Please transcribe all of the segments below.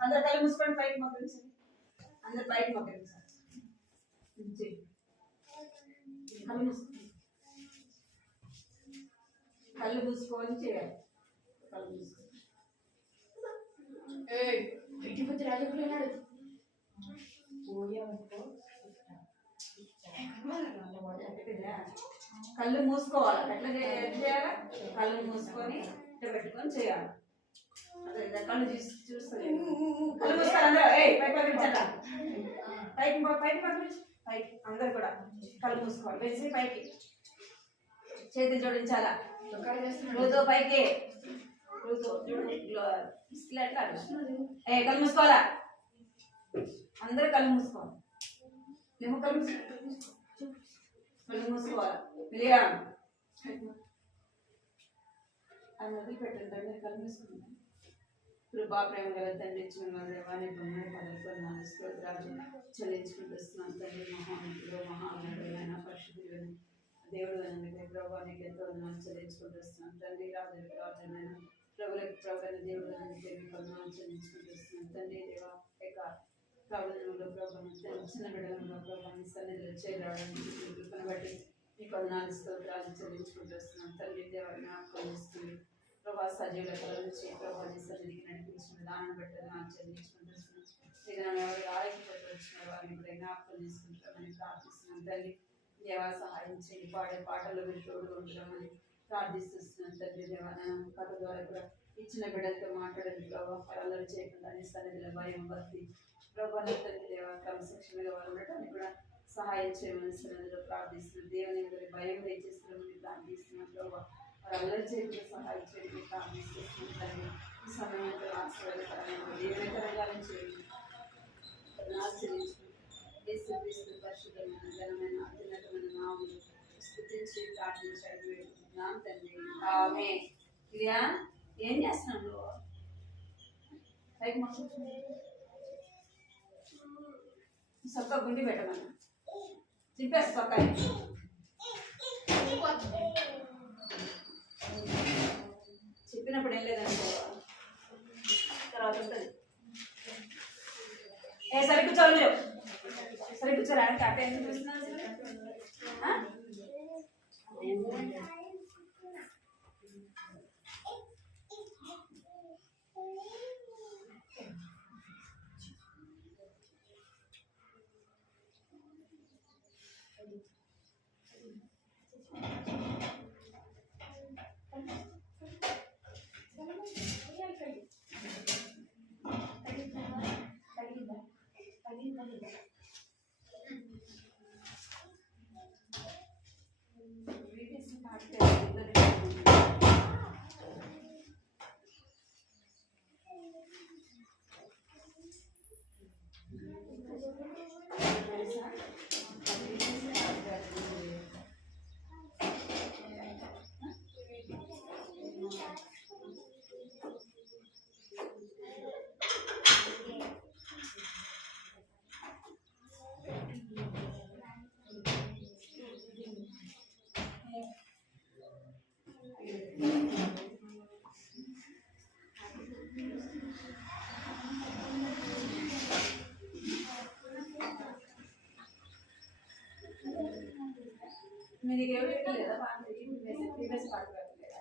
అందరు కళ్ళు మూసుకొని పైకి మొక్కరించండి. అందరు పైకి మొక్కరించాలి. కళ్ళు మూసుకొని చేయాలి. కళ్ళు మూసుకొని కళ్ళు మూసుకోవాలి. ఎట్లా చేయాలి? కళ్ళు మూసుకొని ఇట్లా పెట్టుకొని చేయాలి. కళ్ళు చూస్తుంది. కళ్ళు మూసుకోవాలి అందరూ. పైకి పంపించండి. పైకి పైకి పంపించు. పైకి అందరు కూడా కళ్ళు మూసుకోవాలి. వేసి పైకి చేతులు జోడించాలా. రోజు పైకి కళ్ళు మూసుకోవాలా. అందరూ కళ్ళు మూసుకోవాలి. మేము కళ్ళు మూసుకోవాలా. మిలియా అన్నది పెట్టండి. మీరు కళ్ళు మూసుకుంటాం. కృపా ప్రేమ గల తండ్రి ఇచ్చిన దేవాన్ని పదకొండు స్తోత్రాలు చెల్లించుకుంటూ వస్తున్నాం. తండ్రి మహానుభుడు మహానుభుడైన పరిశుద్ధుడైన దేవుడు అనే ప్రభావానికి ఎంతో చెల్లించుకుంటూ వస్తున్నాం. తండ్రి రాజులకు రాజునైనా ప్రభులకు ప్రభు దేవుడు అని చెల్లించుకుంటూ వస్తున్నాం. తండ్రి దేవ యొక్క ప్రభుత్వంలో ప్రభావం చిన్న బిడ్డలంలో ప్రభావం సన్నిధిలో చేరడానికి కృపను బట్టి మీకు వందనాలు స్తోత్రాలు చెల్లించుకుంటూ వస్తున్నాం. తండ్రి దేవాన్ని జ్ఞాపకం చేసుకుని ప్రభా సజీవుల కళ నుంచి ప్రభావాన్ని సన్నిధికి నడిపించిన దాన్ని బట్టి నాకు చెల్లించుకుంటూ వస్తున్నాం. ఇక ఎవరు ఆరోగ్యపడి వచ్చిన వారిని కూడా జ్ఞాపకం చేసుకుంటామని ప్రార్థిస్తున్నాం. తండ్రి దేవా సహాయం చేయండి. పాడే పాటలు మీరు తోడుగా ఉండమని ప్రార్థిస్తున్నాం. తండ్రి దేవా కథ ద్వారా కూడా ఇచ్చిన బిడ్డలతో మాట్లాడండి ప్రభావ. అల్లరి చేయకుండా సన్నిధిలో భయం భక్తి ప్రభావం తండ్రి దేవా క్రమశిక్షణగా వారు ఉండటానికి కూడా సహాయం చేయమని సన్నిధిలో ప్రార్థిస్తున్నాం. దేవుని భయం దయచేస్తున్నామని ప్రార్థిస్తున్నాం. ప్రభావ వారు అల్లరి చేయకుండా సహాయం చేయమని ప్రార్థిస్తున్నాం. తండ్రి ఈ సమయంలో ఆశీర్వాదకరమైన దీవెనకరంగానే చేయండి. ఆశ్చర్యించుకుంటాం. యేసుక్రీస్తు పరిశుద్ధమైన ఘనమైన అత్యున్నతమైన నామములో స్తుతించి ప్రార్థించాడు తండ్రి. ఆమేన్. ఇదియా ఏం చేస్తున్నావు నువ్వు? పైకి మొత్తం సొక్క గుండి పెట్టమన్నా చింపేసి సొక్క చెప్పినప్పుడు ఏం లేదనుకో తర్వాత ఉంటుంది. సరి కూర్చోవాలి. మీరు సరి కూర్చోరా అంటే అట్ట ఎందుకు చూస్తున్నారు? మీరు ఎవరు లేదా ప్రీవియస్ పార్ట్ లేదా?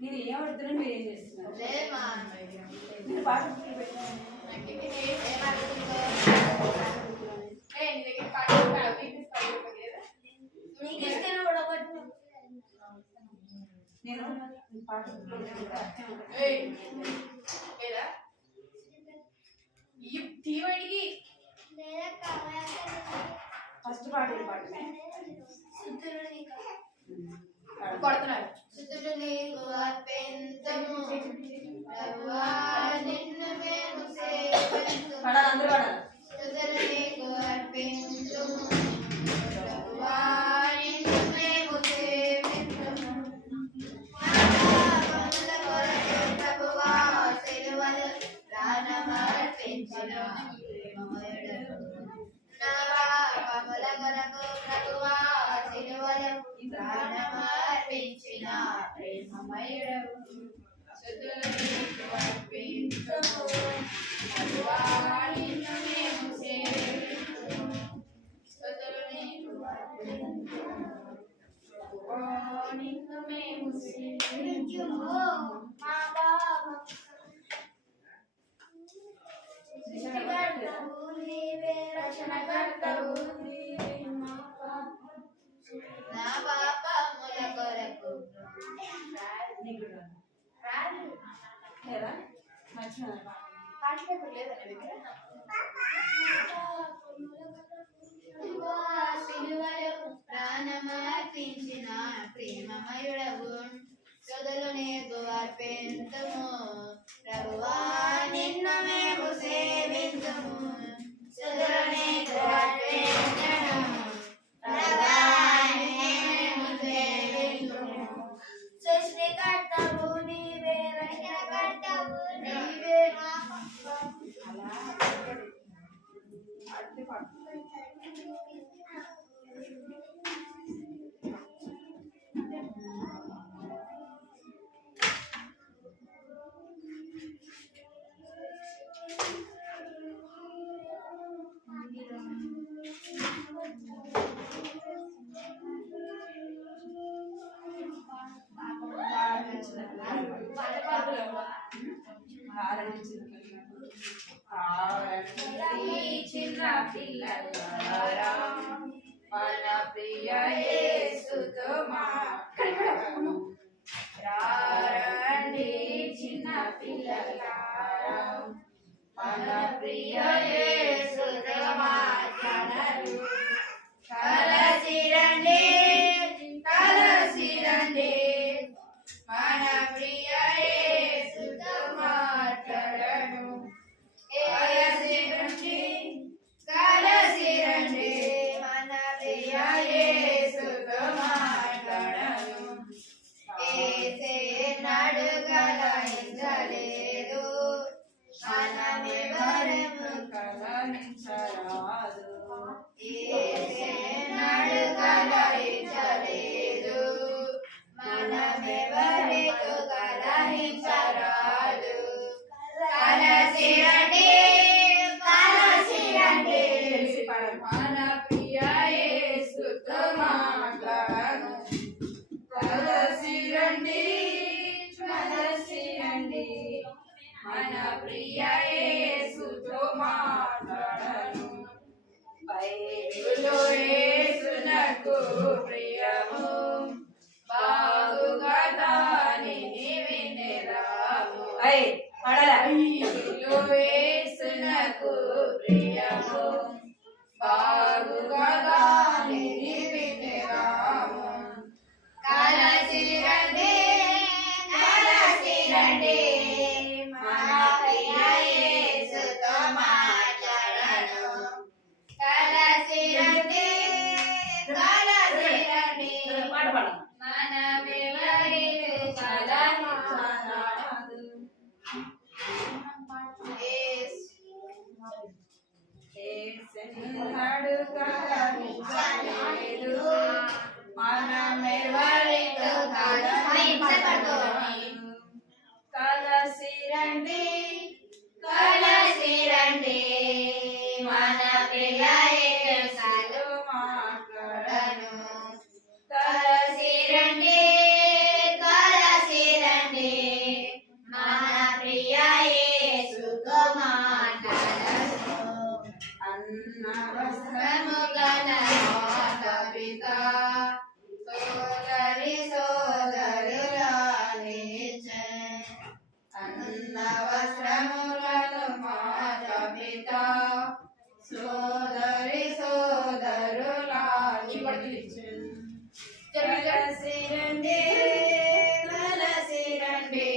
నేను ఏం అడుగుతున్నా మీరు ఏం చేస్తున్నారు? మీరు పాట నేను పాట ఫస్ట్ పాట ఏ పాటనే కొడుతున్నారు. పడాలి అందరూ పడాలి. ప్రాణమర్పించిన ప్రేమమయుడవు స్తుతులు అర్పించుము ప్రభువా నిన్ను మేము సేవించుము స్తుతులు నీకు అర్పించుము ప్రభువా నిన్ను మేము సేవించుము మా బాబా సృష్టికర్తవు నీవే రక్షణకర్తవు నీవే నా పాపముల కొరకు సిలువలో ప్రాణమర్పించిన ప్రేమమయుడవు సొదలు నీకు అర్పింతుము ప్రభువా నిన్ను మేము సేవింతుము సొదలు నీకు అర్పించుము ప్రభువా నిన్ను సేవింతుము సృష్టికర్తవు నీవే రక్షణకర్తవు నీవే చిన్న పిల్లలారా మన ప్రియ యేసుతో మాట్లాడము రండి చిన్న పిల్లలారా మన ప్రియ యేసుతో మాట్లాడరు కలసి రండి మన ప్రియ యేసుతో మాట్లాడను కలసి రండి మన ప్రియ యేసుతో మాట్లాడను యేసే నడుగలయించలేదు మనమెవరము కలనించరాదు యేసే నడుగలయించలేదు మనమెవరితో కలహించరాదు కలసి రండి మన ప్రియ యేసుతో మాట్లాడను కలసి రండి మన ప్రియ యేసుతో మాట్లాడను బైబిలు యేసునకు ప్రియము బాగుగా దానిని వినెదాము బైబిలు యేసునకు ప్రియము బాగుగా దానిని వినెదాము కలసి రండి మన ప్రియ యేసుతో మాట్లాడను కలసి రండి మనమెవరితో కలహించరాదు యేసునడు కలహించలేదు మనమెవరితో కలహించరాదు కలసి రండి మన ప్రియ యేసుతో మాట్లాడను కలసి రండి మన ప్రియ యేసుతో మాట్లాడను అన్న వస్త్రము గల కవిత సోదరులాలిచే అన్న వస్త్రములను మాత పిత సోదరులాలిచే కలసి రండి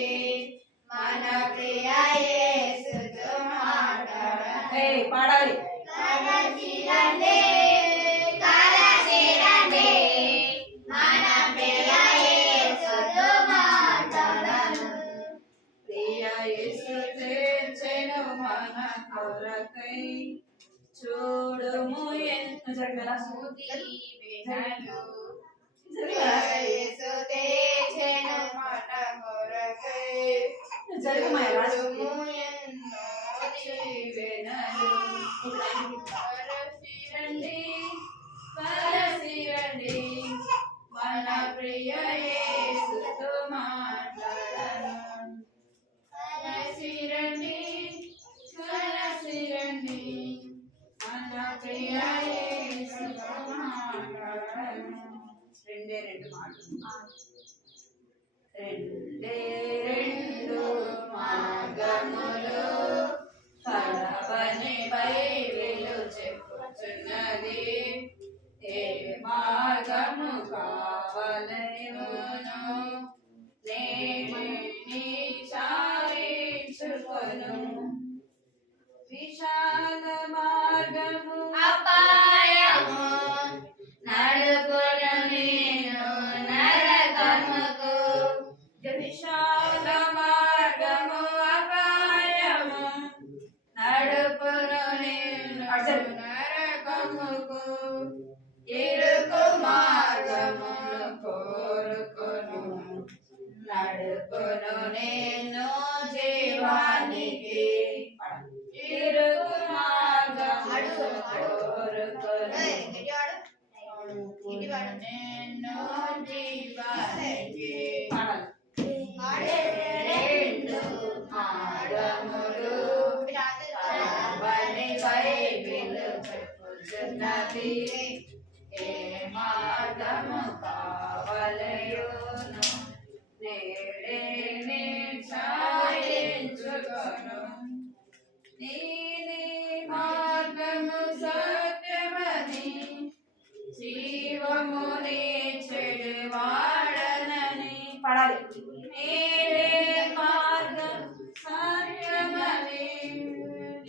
మన ప్రియ యేసుతో మాట్లాడను పాడాలి కలసి రండి మన ప్రియ యేసుతో మాట్లాడను ప్రియ యేసు చేర్చెను మన కొరకై చూడుము ఎంత జగరా సూతి వేదలు యేసు చేర్చెను కలసిరండి కలసిరండి మన ప్రియ యేసుతో మాట్లాడను కలసిరండి కలసిరండి మన ప్రియ యేసుతో మాట్లాడను రెండే రెండు మాటలు రెండే రెండు మార్గములు కలవని బైబిలు చెప్పుచున్నది ఏ మార్గము కావలయును నేను విచారించుకొను విశాల మార్గము అపాయము నడుపును నేను నరకముకు విశాల మార్గము అపాయము నడుపును నేను నరకముకు ఇరుకు మార్గము కోరుకొను నడుపును నేను జీవానికి ఇరుకు మార్గము కోరుకొను నేను జీవానికి రెండు మార్గములు కలవని బైబిలు చెప్పుచున్నది ఏ మార్గము కావలయును నేడే నిశ్చయించుకొను నీది మార్గము సత్యమని జీవముని చెడువాడనని పడాలి నీదే మార్గం సత్యమని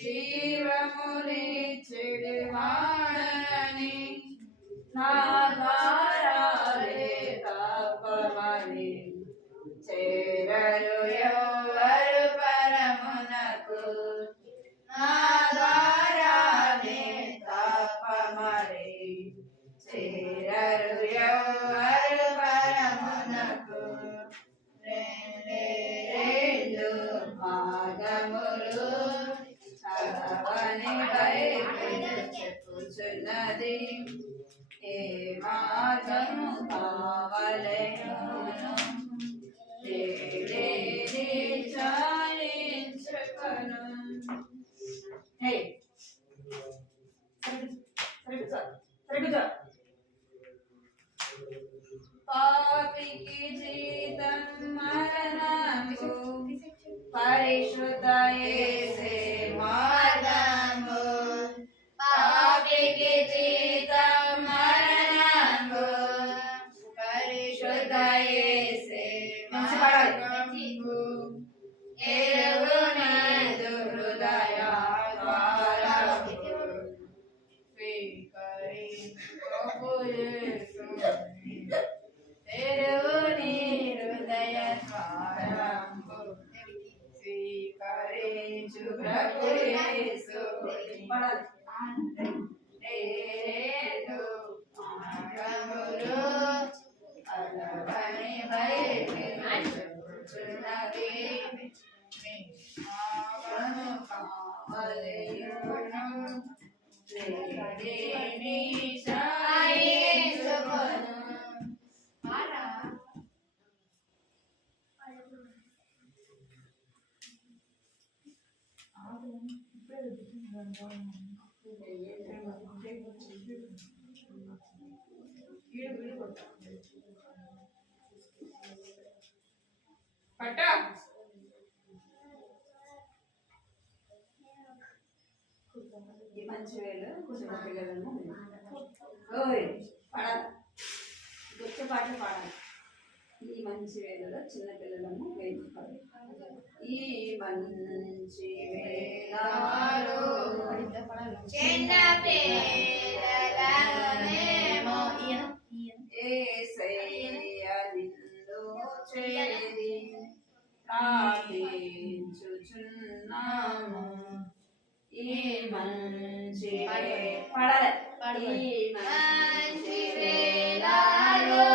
జీవముని చెడువాడనని నా ద్వారాలే తప్పమని చేరరు ఎవరు పరమునకు నా ద్వారాలే తప్పమని చేరరు ఎవరు పరమునకు రెండు మార్గములు చదవని బైబిలు చెప్పుచున్నది ఏ మార్గము కావలయును నేడే నిశ్చయించుకొను హే సరిగ్గా పాపికి జీతం మరణము పరిశుద్ధ యేసే మార్గము పాపికి జీతం మరణము పరిశుద్ధ యేసే మార్గము ఎరుగని హృదయ ద్వారము తెరువుని హృదయ ద్వారము స్వీకరించు ప్రభు యేసు లేదు మార్గములు కలవని బైబిలు చెప్పుచున్నది మార్గము కావలయును నేడే నిశ్చయించుకొను పట్ట ఈ మంచి వేలు కుటుంబ పిల్లలను ఓయ్ పాడాలి గొప్ప పాటలు పాడాలి ఈ మంచి వేళలో చిన్న పిల్లలను వేయించుకోవాలి ఈ మంచి వేళలో చిన్న పిల్లలనేమో యేసయ్య నిన్ను చేరి ప్రార్థించుచున్నాము ఈ మంచి పాడాలి ఈ మంచి వేళలో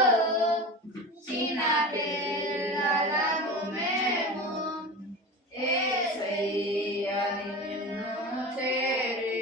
చిన్న పిల్లలము మేము యేసయ్య నిన్ను చేరి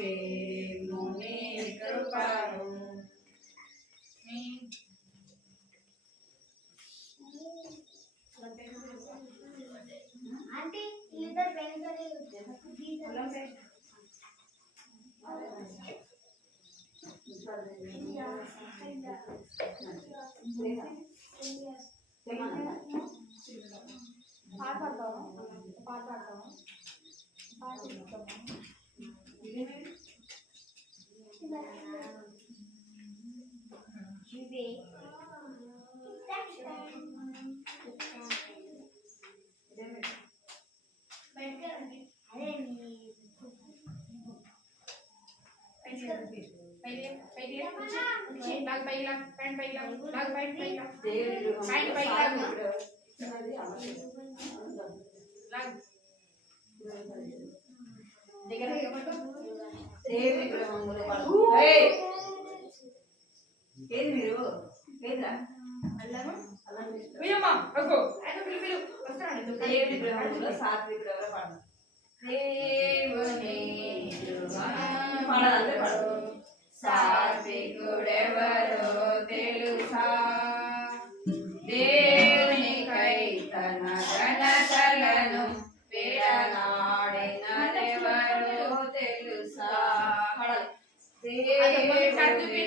మాకేము నీ కృపను आंटी इधर पेन करे ఏది మీరు ఏదిరా దేవుని గృహంలో సాత్వికుడు ఎవరో పాడు దేవుని పాడాలంటే పాడు సాత్వికుడెవరో తెలుసా దేవునికై తన ఘనతలను విడనాడినదెవరో తెలుసా దేవుని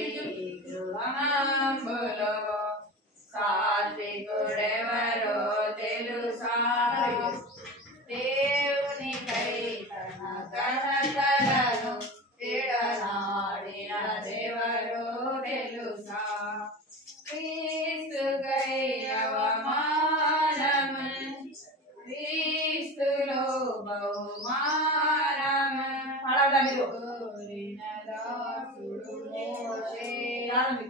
గృహంబులో సాత్వికుడెవరో తెలుసా దేవునికై తన ఘనతలను విడనాడినదెవరో తెలుసా క్రీస్తుకై అవమానము క్రీస్తులో బహుమానము కోరిన దాసుడు మోషే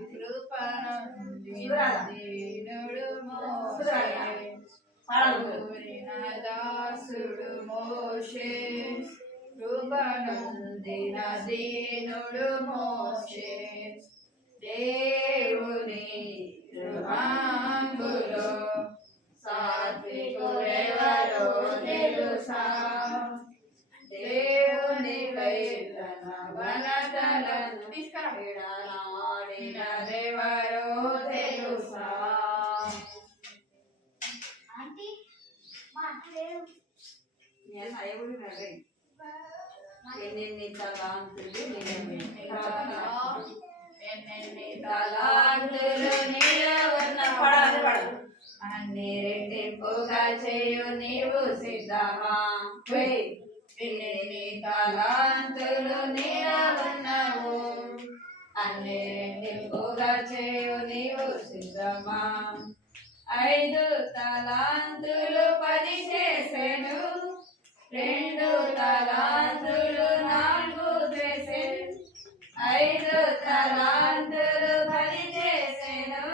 కృపణుడు మోషే కోరిన దాసుడు మోషే కృపణుందిన దీనుడు మోషే దేవుని గృహంబులో సాత్వికుడెవరో తెలుసా దేవునికై తన ఘనతలను విడనాడినదెవరో తెలుసా आंटी माटे నేను అయ్యగుడి నడై ఎన్నెన్ని తలాంతులు ఎన్నెన్ని తలాంతులు నీలోన పడదు అన్ని రెట్టింపుగా చేయు నీవు సిద్ధమా ఎన్నెన్ని తలాంతులు నీలోనవు అన్ని రెట్టింపుగా చేయు నీవు సిద్ధమా 5 తలాంతులు 10 చేసెను 2 తలాంతులు 4 చేసెను 5 తలాంతులు 10 చేసెను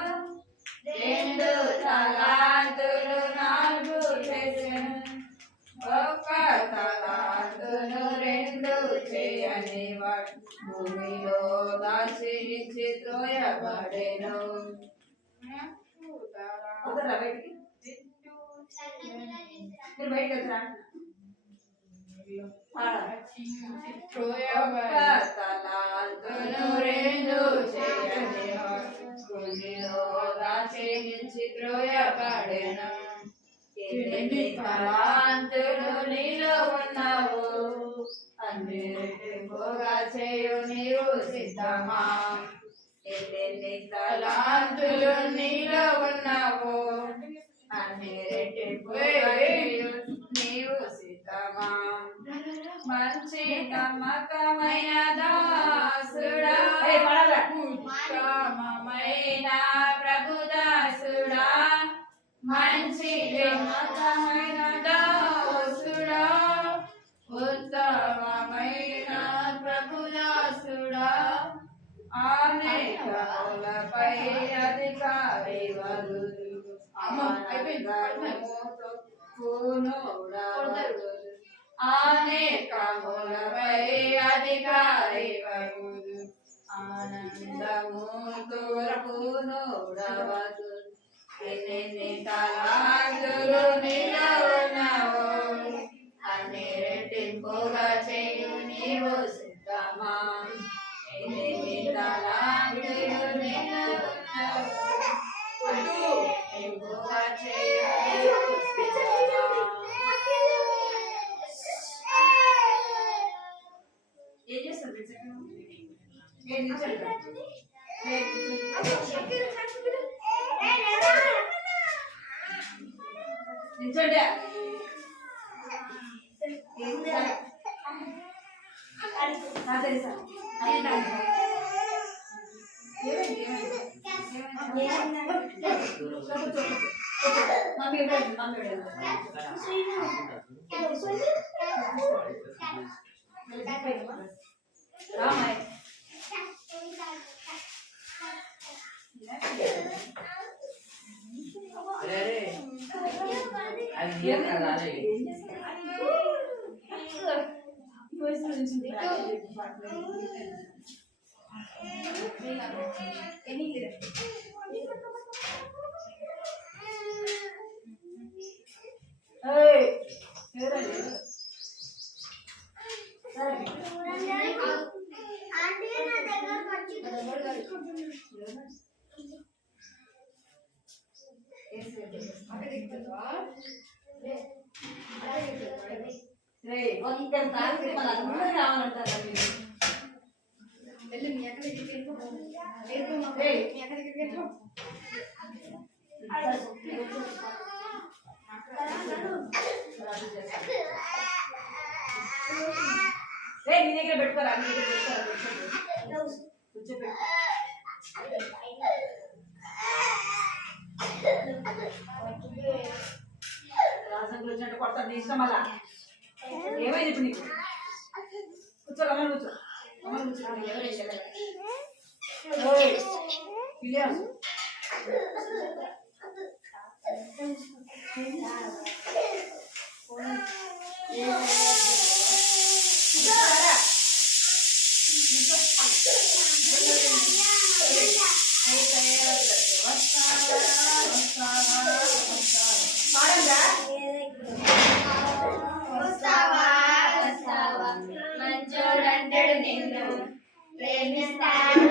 2 తలాంతులు 4 చేసెను 1 తలాంతును 2 చేయని వాడు భూమిలో దాచి త్రోయబడెను వదరా బయటికి మీరు బయటికి వచ్చరా తలాంతును 2 చేయని వాడు భూమిలో దాచి త్రోయబడెను ఎన్ని తలాంతులు నీలో ఉన్నావు అన్ని రెట్టింపుగా చేయు నీవు సిద్ధమా ఎన్ని తలాంతులు నీలో ఉన్నావు అన్ని రెట్టింపుగా చేయు నీవు సిద్ధమా మంచి నమ్మకమైన దాసుడా ఉత్తమమైన ప్రభుదాసుడా మంచి నమ్మకమైన దాసుడా ఉత్తమమైన ప్రభుదాసుడా అనేకములపై అధికారి వరుడు అనేకములపై అధికారి వరుడు ఆనందము తోరపునోడవదు ఎన్ని తలాంతులు నీలో ఉన్నావు అన్ని రెట్టింపుగా చేయు నీవు సిద్ధమా అమ్మా ఎన్నెన్ని తలాంతులు నీలోనున్నవో ఎక్కువ చేయలేవు. ఏం చేస్తారు ఏం నిల్చోండి. నిల్చోండి. తెలుసా మమ్మీ రామాయ్ ఇక్కడ తాగితే మన అందరూ రావాలంటారా మీరు? నీ దగ్గర పెట్టుకోరా, నీ దగ్గర పెట్టుకోరా, కూర్చోబెట్టు. రాజంగులు వచ్చినట్టు కొడతారు, నీ ఇష్టం. అలా ఏమైంది ఇప్పుడు నీకు? కూర్చో, గమని కూర్చో, గమని కూర్చో. ఎవరైనా మంచోడంటాడు నిన్ను ప్రేమిస్తాడు,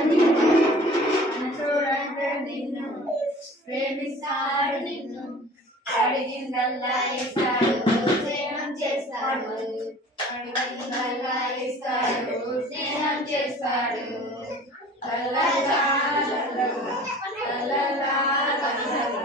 మంచోడంటాడు నిన్ను ప్రేమిస్తాడు, నిన్ను అడిగిందల్లా ఇస్తాడు, స్నేహం చేస్తాడు, అడిగిందల్లా ఇస్తాడు, స్నేహం చేస్తాడు. లల్లలా లల్లలా లల్లలా లల్లలా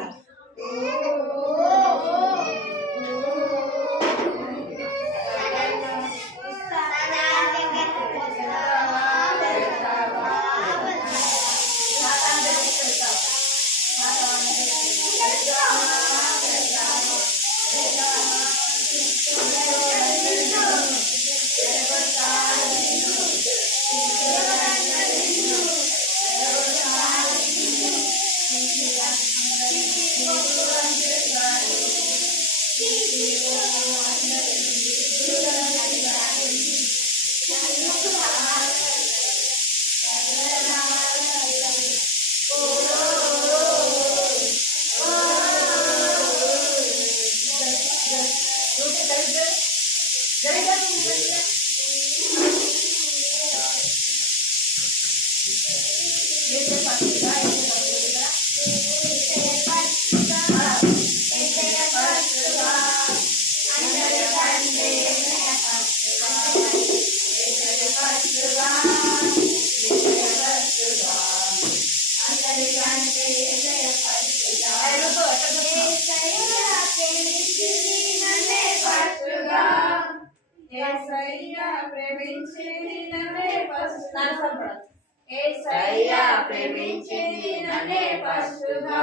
ప్రేమించింది నన్నే ఫస్టుగా,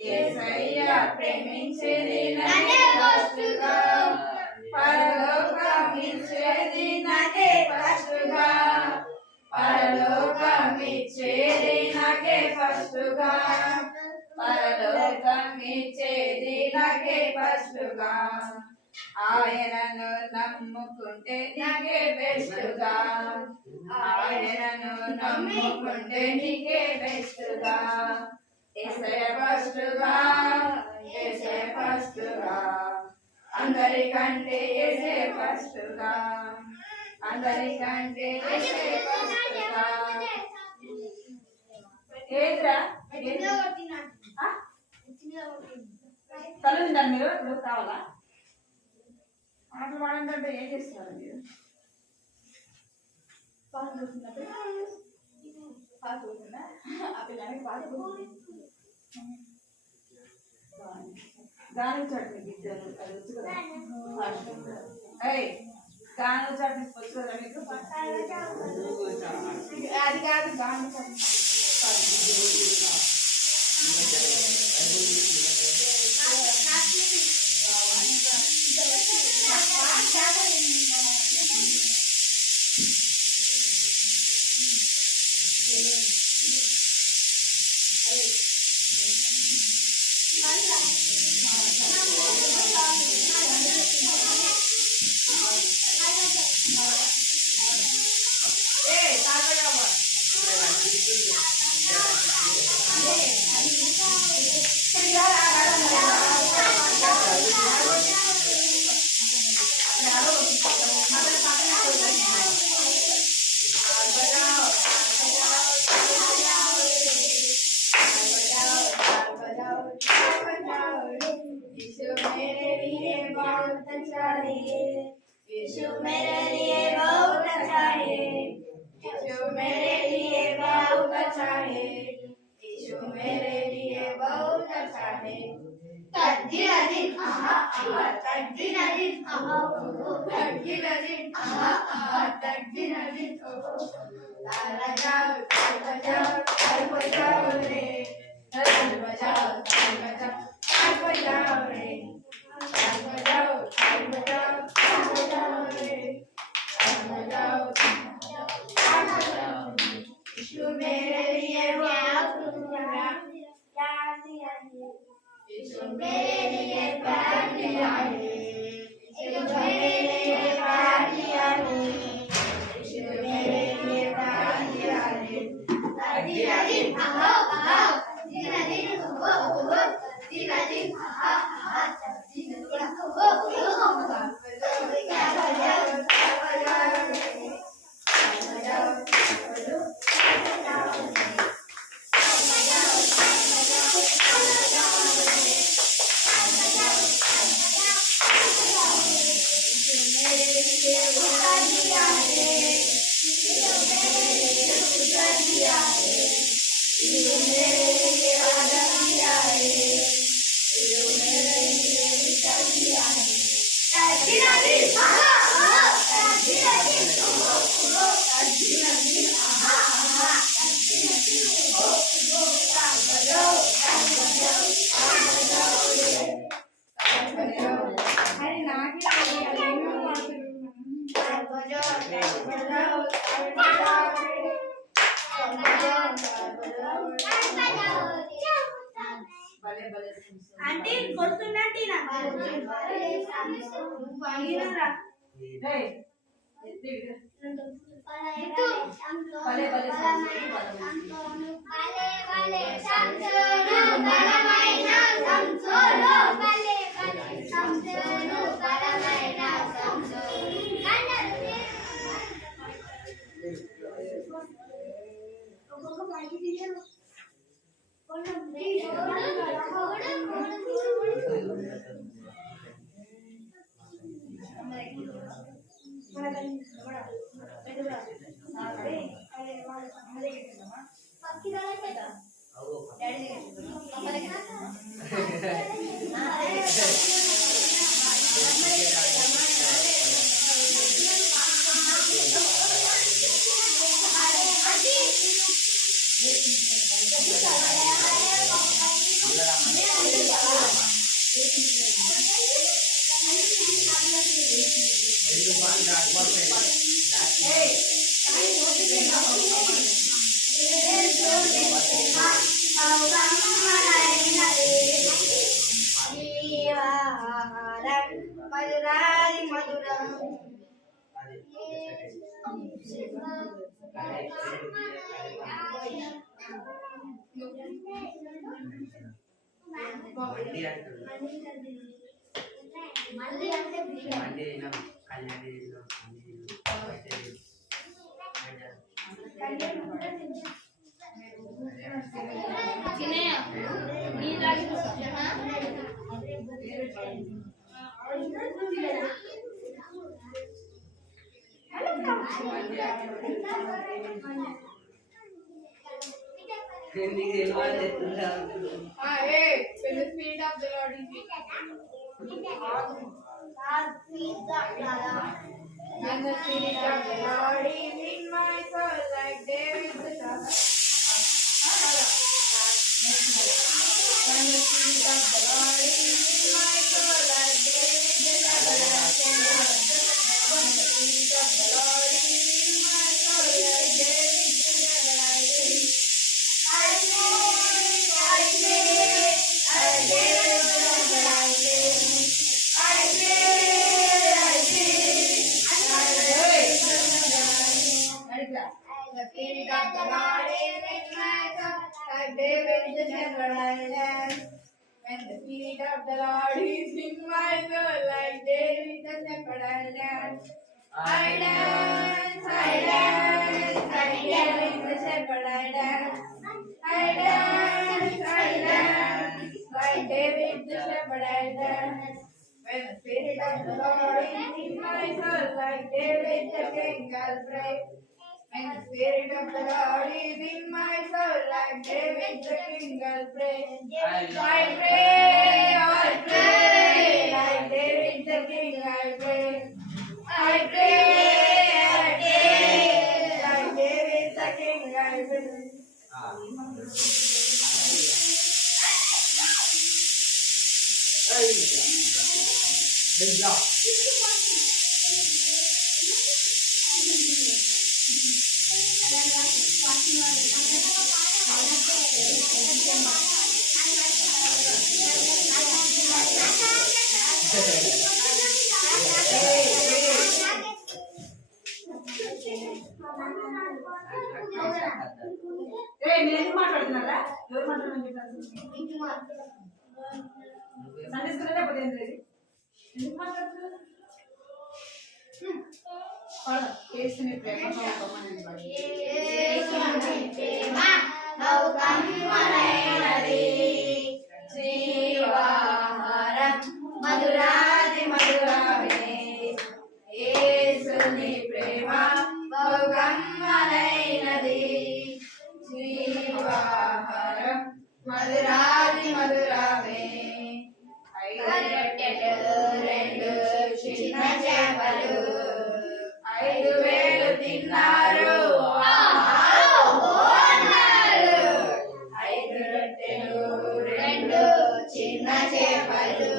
యేసయ్యా ప్రేమించింది నన్నే ఫస్టుగా, పరలోకం ఇచ్చేది నాకే ఫస్టుగా, పరలోకం ఇచ్చేది నాకే ఫస్టుగా, పరలోకం ఇచ్చేది నాకే ఫస్టుగా. ఆయనను నమ్ముకుంటే నీకే బెస్టుగా, ఆయనను నమ్ముకుంటే నీకే బెస్టుగా, యేసయ్య ఫస్టుగా, యేసయ్య ఫస్టుగా, అందరికంటే యేసయ్య ఫస్టుగా. అందరికంటే ఏదిరా కళ్ళు తింటారు మీరు ఇప్పుడు కావాలా ఆటలు పాడండి అంటే ఏం చేస్తున్నారు మీరు పాట చూస్తున్నప్పుడు పాట చూస్తుందా ఆ పిల్లలకి పాట గానం చట్నీ గిద్దరు అది వచ్చు కదా గానం చట్నీ వచ్చు కదా మీకు అది కాదు గానం చట్నీ यीशु मेरे लिए बहुत अच्छा है यीशु मेरे लिए बहुत अच्छा है यीशु मेरे लिए बहुत अच्छा है तकदीर आहा आहा तकदीर आहा तकदीर आहा आहा तकदीर ताल बजाओ रे ताल बजाओ रे यीशु मेरे लिए यीशु मेरे लिए प्यार किया है यीशु मेरे लिए प्यार किया है यीशु मेरे लिए प्यार किया है दिल आहा आहा दिल हो दिल आहा आहा दिल हो आंटी కొడుతున్నట్టు నాకు వాగినరా హే భలే భలే సంసోను బలమైన సంసోను సంసోను బలమైన సంసోను ఒక్కొక్క మైకి తీయరు మధురాది మధురం మళ్ళీ అంటే When the Spirit of the Lord is with when the Spirit of the Lord is in my soul, like David the shepherd. When the Spirit of the Lord is in my soul, like David the shepherd. When the Spirit of the Lord is in my soul, like David the shepherd. I the Spirit of the Lord is in my soul, like David the shepherd I dance. When the Spirit of the Lord is in my soul, like David the shepherd I dance. I dance, I dance, like David the shepherd I dance. I dance, like David the shepherd I dance. When the Spirit of the Lord is in my soul, like David the king, I'll pray. When the Spirit of the Lord is in my soul, like David the king, I'll pray. I pray, like David the king, I'll pray. I pray, like David the king, I'll pray. నేను మాట్లాడుతున్నారా ఎవరు మాట్లాడమని Sunday school లేకపోతే ఎందుకు మాట్లాడుతున్నారు యేసుని ప్రేమ జీవాహారం మధురాది మధురమే యేసుని ప్రేమ బహు కమ్మనైనది జీవాహారం మధురాది మధురమే రెండు చిన్న చేపలు 5,000 తిన్నారు 5 రొట్టెలు 2 చిన్న చేపలు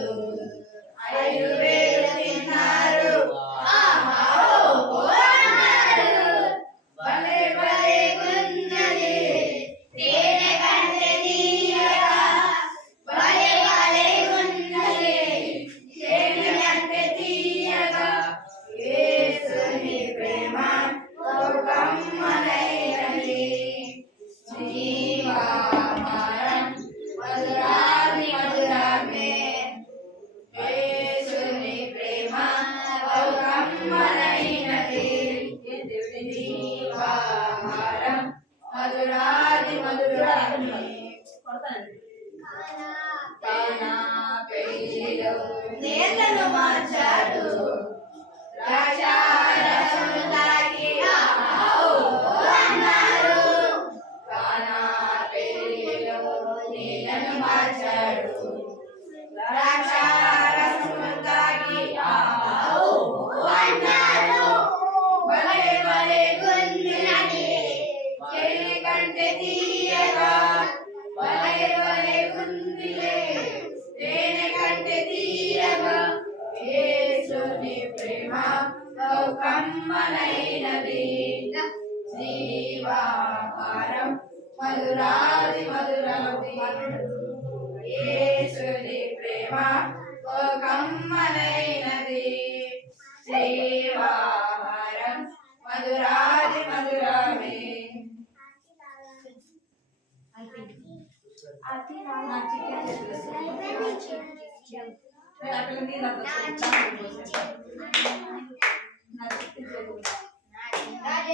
5,000 తిన్నారు భలే భలే గున్నది తేనె కంటే తీయగా భలే భలే గున్నది తేనె కంటే తీయగా యేసుని ప్రేమ బహు కమ్మనైనది జీవాహారం మధురాది మధురమే యేసుని ప్రేమ బహు కమ్మనైనది జీవాహారం మధురాది మధురమే కానా పెళ్లిలో నేతను మార్చాడు ద్రాక్షారసము తాగి అన్నారు కానా పెళ్లిలో నీళ్లను మార్చాడు ద్రాక్షారసము తాగి అన్నారు భలే భలే గున్నది తేనె కంటే తీయగా భలే భలే గుందిలే తేనె కంటే తీయగా యేసుని ప్రేమ బహు కమ్మనైనది జీవాహారం మధురాది మధురమే యేసుని ప్రేమ బహు కమ్మనైనది జీవాహారం మధురాది మధురమే నా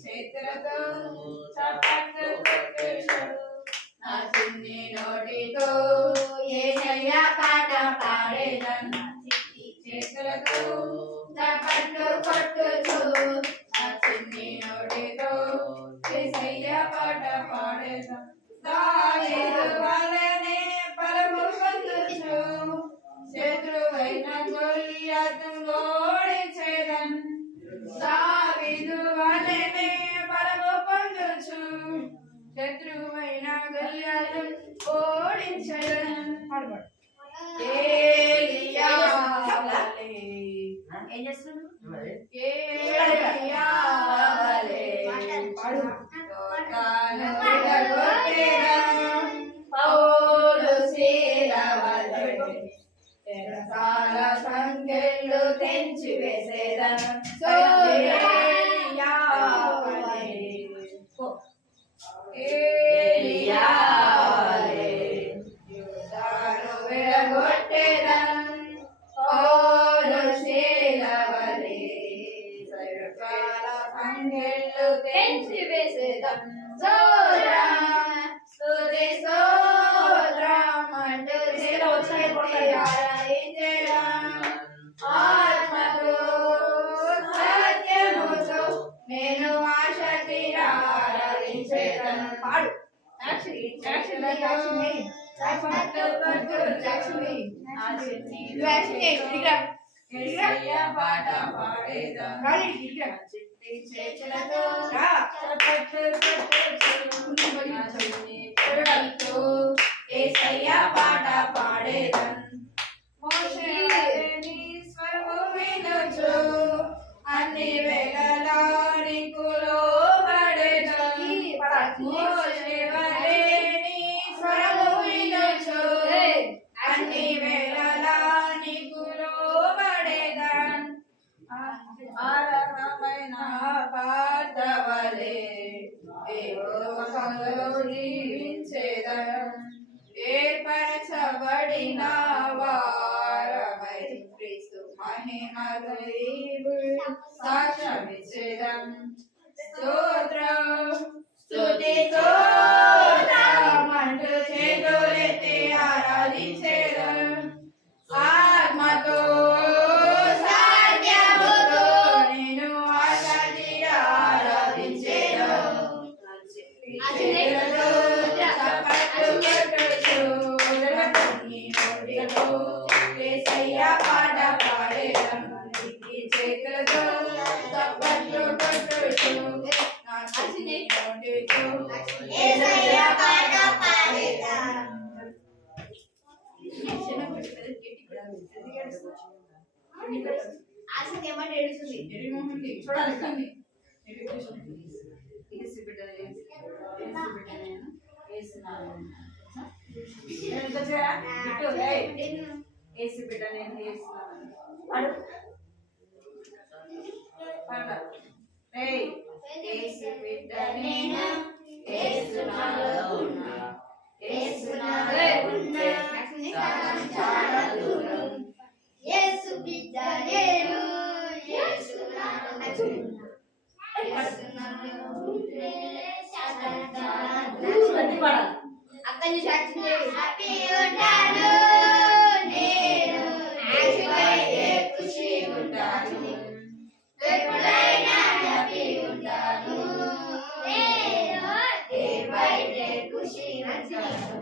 చేతులతో చప్పట్లు కొట్టేశు నా చిన్ని నోటితో యేసయ్య పాట పాడేదన్ నా చిన్ని చేతులతో చప్పట్లు కొట్టుచు నా చిన్ని నోటితో యేసయ్య పాట పాడేదన్ దావీదు వలెనే బలము పొందుచు శత్రువైన గొల్లియాతును ఓడించెదన్ దావీదు వలెనే బలము పొందుచు శత్రువైన గొల్లియాతును ఓడించెదన్ ఏలియా వలె ఏం చేస్తున్నావు ఏలియా వలె తోటను విడగొట్టెదన్ పౌలు శీల వలె చెరసాల సంకెళ్ళు తెంచి వేసేదన్ ఏలియా వలె ఏలియా వలె యుద్ధాలు విడగొట్టెదన్ పౌలు శీల వలె చెరసాల సంకెళ్ళు తెంచి వేసేదన్ స్తుతి స్తోత్రమంటూ ఆత్మతో సత్యముతో నేను ఆశక్తిగా ఆరాధించేదను. పాడు పాట పాడేదను చేతులతో యేసయ్య పాట పాడేదన్ మోషే నీ స్వరము వినుచు అన్ని వేళలా నీకు లోబడెదన్ మోషే వలె నీ స్వరము వినుచు అన్ని వేళలా నీకు లోబడెదన్ ఆరాధమైన పాత్ర వలె జీవించేదన్ ఏర్పరచబడిన వారమై క్రీస్తు మహిమకు సాక్ష్యమిచ్చేదన్ స్తోత్రం స్తుతి స్తోత్రమంటూ చేతులెత్తి ఆరాధించేదన్ ఆత్మతో సత్యముతో నేను ఆరాధించేదన్ చేతులతో చప్పట్లు కొట్టుచు యేసయ్య పాట పాడేదన్ చేతులతో చప్పట్లు కొట్టుచు నా చిన్ని నోటితో యేసయ్య పాట పాడేదన్. చూడాలి ఏసు బిడ్డ నేను వేస్తున్నాను ఏసు బిడ్డ నేను వేస్తున్నాను ఏసు బిడ్డ నేను వేస్తున్నాను చాలా దూరం యేసు బిడ్డ నేను అక్కడి నుంచి వచ్చింది హ్యాపీ ఉంటాను నేను హ్యాపీ ఖుషి ఉంటాను ఎప్పుడైనా హ్యాపీ ఉంటాను నేను ఏవైతే ఖుషి ఉంటాను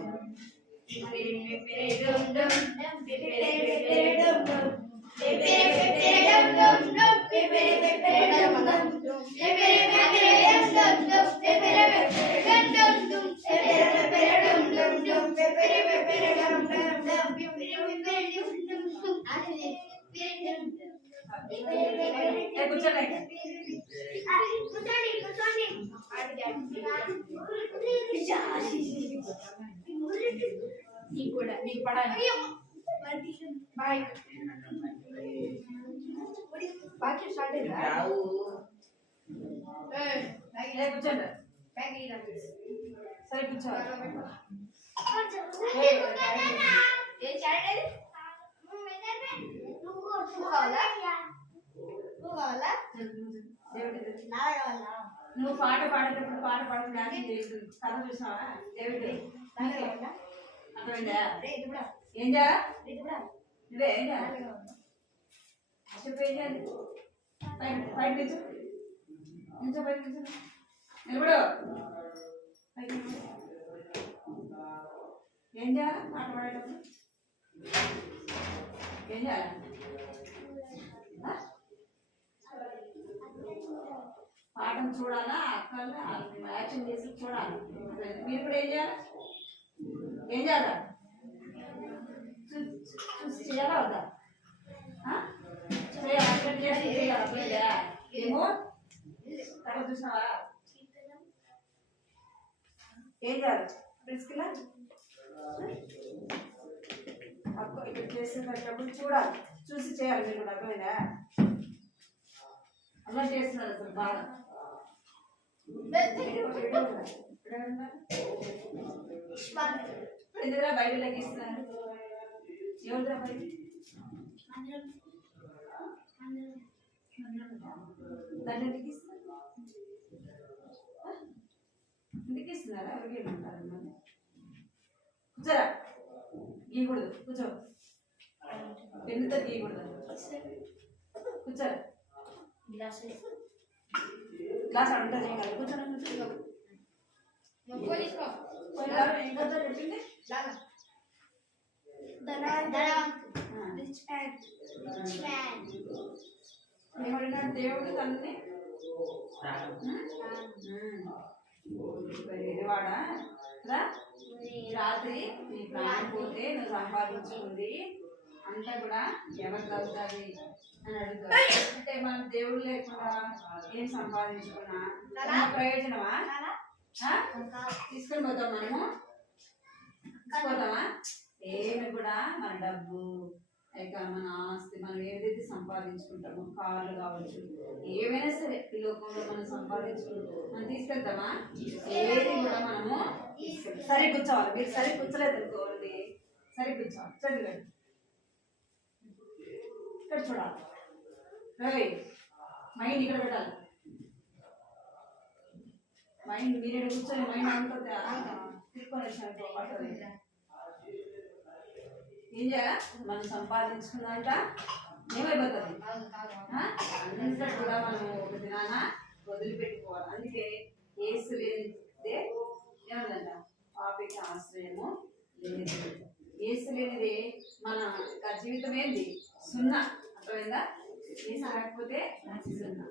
నీకు పడాలి బాయ్ బాకీ స్టార్ట్ అయిందా కూర్చోండి సరే కూర్చోవాలి నువ్వు కావాలా నువ్వు పాట పాడేటప్పుడు పాట పాడుతూ డాన్స్ చేయొద్దు. కథ చూసినావా దేవుడి అర్థమైందా? ఏం చేయాలా నువ్వే ఏం చేయాలి చెప్పు ఏం చేయాలి? బయట నిల్చో నిల్చో బయట నిల్చో నిలబడు బయట ఏం చేయాలా పాట పాడేటప్పుడు ఏం చేయాలి? పాఠం చూడాలా అక్కలు యాక్షన్ చేసి చూడాలి. మీరు కూడా ఏం చేయాలి? ఏం చేయాలా? చూసి చేయాలా వద్దా? చేయాలి ఏమో తర్వాత చూసినావా? ఏం చేయాలి? తీసుకెళ్ళా అక్క ఇక్కడ చేసేటప్పుడు చూడాలి, చూసి చేయాలి. మీరు కూడా అర్థమైందా? అలా చేస్తున్నారు అసలు బాగా. ఎందుకురా బయట లెక్కిస్తున్నారు? ఎవరురా బయట దాన్ని ఎందుకు ఇస్తున్నారు? ఎందుకు ఇస్తున్నారా? ఎవరికి ఏమంటారు? కూర్చోరా గీయకూడదు, కూర్చో. పెన్నుతో గీయకూడదు, కూర్చోరా. గ్లాస్ అంటుంది ఏం కాదు, కూర్చోరా. చెప్పింది ఏమడినాడు దేవుడు తనని? వాడా రాత్రి నీ ప్రాణం పోతే నువ్వు సంపాదించుకుంది అంతా కూడా ఎవరు తగ్గుతుంది అని అడుగుతారు. అంటే మనం దేవుడు లేకుండా ఏం సంపాదించుకున్నా ప్రయోజనమా? తీసుకొని పోతాం మనము? తీసుకుపోతామా? ఏమి కూడా మన డబ్బు లేక మన ఆస్తి మనం ఏదైతే సంపాదించుకుంటామో, కార్లు కావచ్చు, ఏమైనా సరే ఈ లోకంలో మనం సంపాదించుకుంటాం, మనం తీసుకెళ్తామా? ఏది కూడా మనము సరి కూర్చోవాలి. మీరు సరి కూర్చోలేదు అనుకోండి, సరి కూర్చోవాలి. చదివండి ఇక్కడ చూడాలి. రవి మైండ్ ఇక్కడ పెట్టాలి. మైండ్ మీరు కూర్చొని మైండ్ అనుకుంటే తీసుకొని వచ్చాను. ఏం చేయాలా? మనం సంపాదించుకున్నంత ఏమైపోతుంది అంతా కూడా మనం ఒక దినాన వదిలిపెట్టుకోవాలి. అందుకే యేసు లేనిదే ఏమందంట? పాపికి ఆశ్రయము లేదు. యేసు లేనిదే మన జీవితం ఏంటి? సున్నా. అర్థమైందా? యేసు లేకపోతే సున్నా.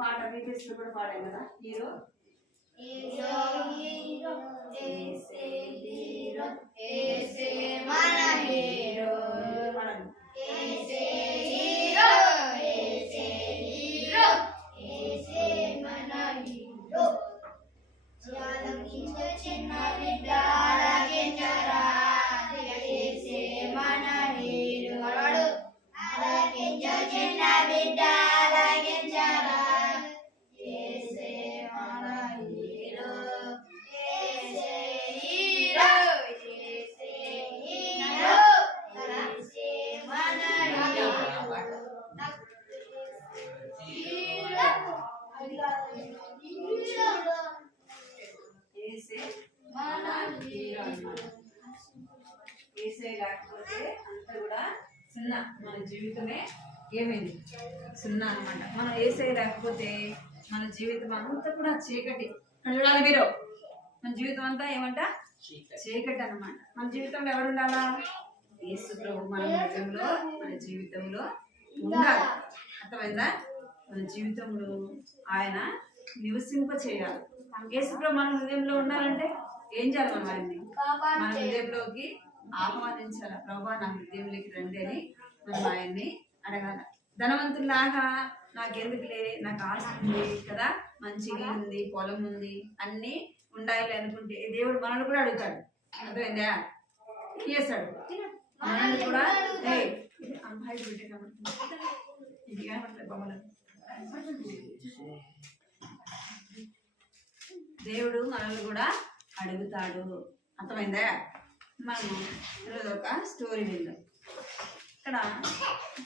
పాట బీపీఎస్లో కూడా పాడాం కదా, హీరో లేకపోతే అంతా కూడా సున్నా. మన జీవితమే ఏమైంది? సున్నా అనమాట. మనం ఏసై లేకపోతే మన జీవితం అంతా కూడా చీకటి. చూడాలి మీరు, మన జీవితం అంతా ఏమంట? చీకటి అనమాట. మన జీవితంలో ఎవరు ఉండాలా? యేసు ప్రభు మన హృదయంలో, మన జీవితంలో ఉండాలి. అర్థమైందా? మన జీవితంలో ఆయన నివసింప చేయాలి. యేసు ప్రభు మన హృదయంలో ఉండాలంటే ఏం చేయాలి? మనం ఆయన్ని మన హృదయంలోకి ఆహ్వానించాలి. ప్రభా నా హృదయంలోకి రండి అని మనం ఆయన్ని అడగాల. ధనవంతులాగా నాకెందుకులే, నాకు ఆస్తి ఉంది కదా, మంచి ఇల్లు ఉంది, పొలం ఉంది, అన్నీ ఉండాలి అనుకుంటే దేవుడు మనల్ని కూడా అడుగుతాడు. అర్థమైందా? చేస్తాడు మనల్ని కూడా. అమ్మాయి బిడ్డ బొమ్మలు దేవుడు మనల్ని కూడా అడుగుతాడు. అర్థమైందా? మనము ఈరోజు ఒక స్టోరీ విందాం. ఇక్కడ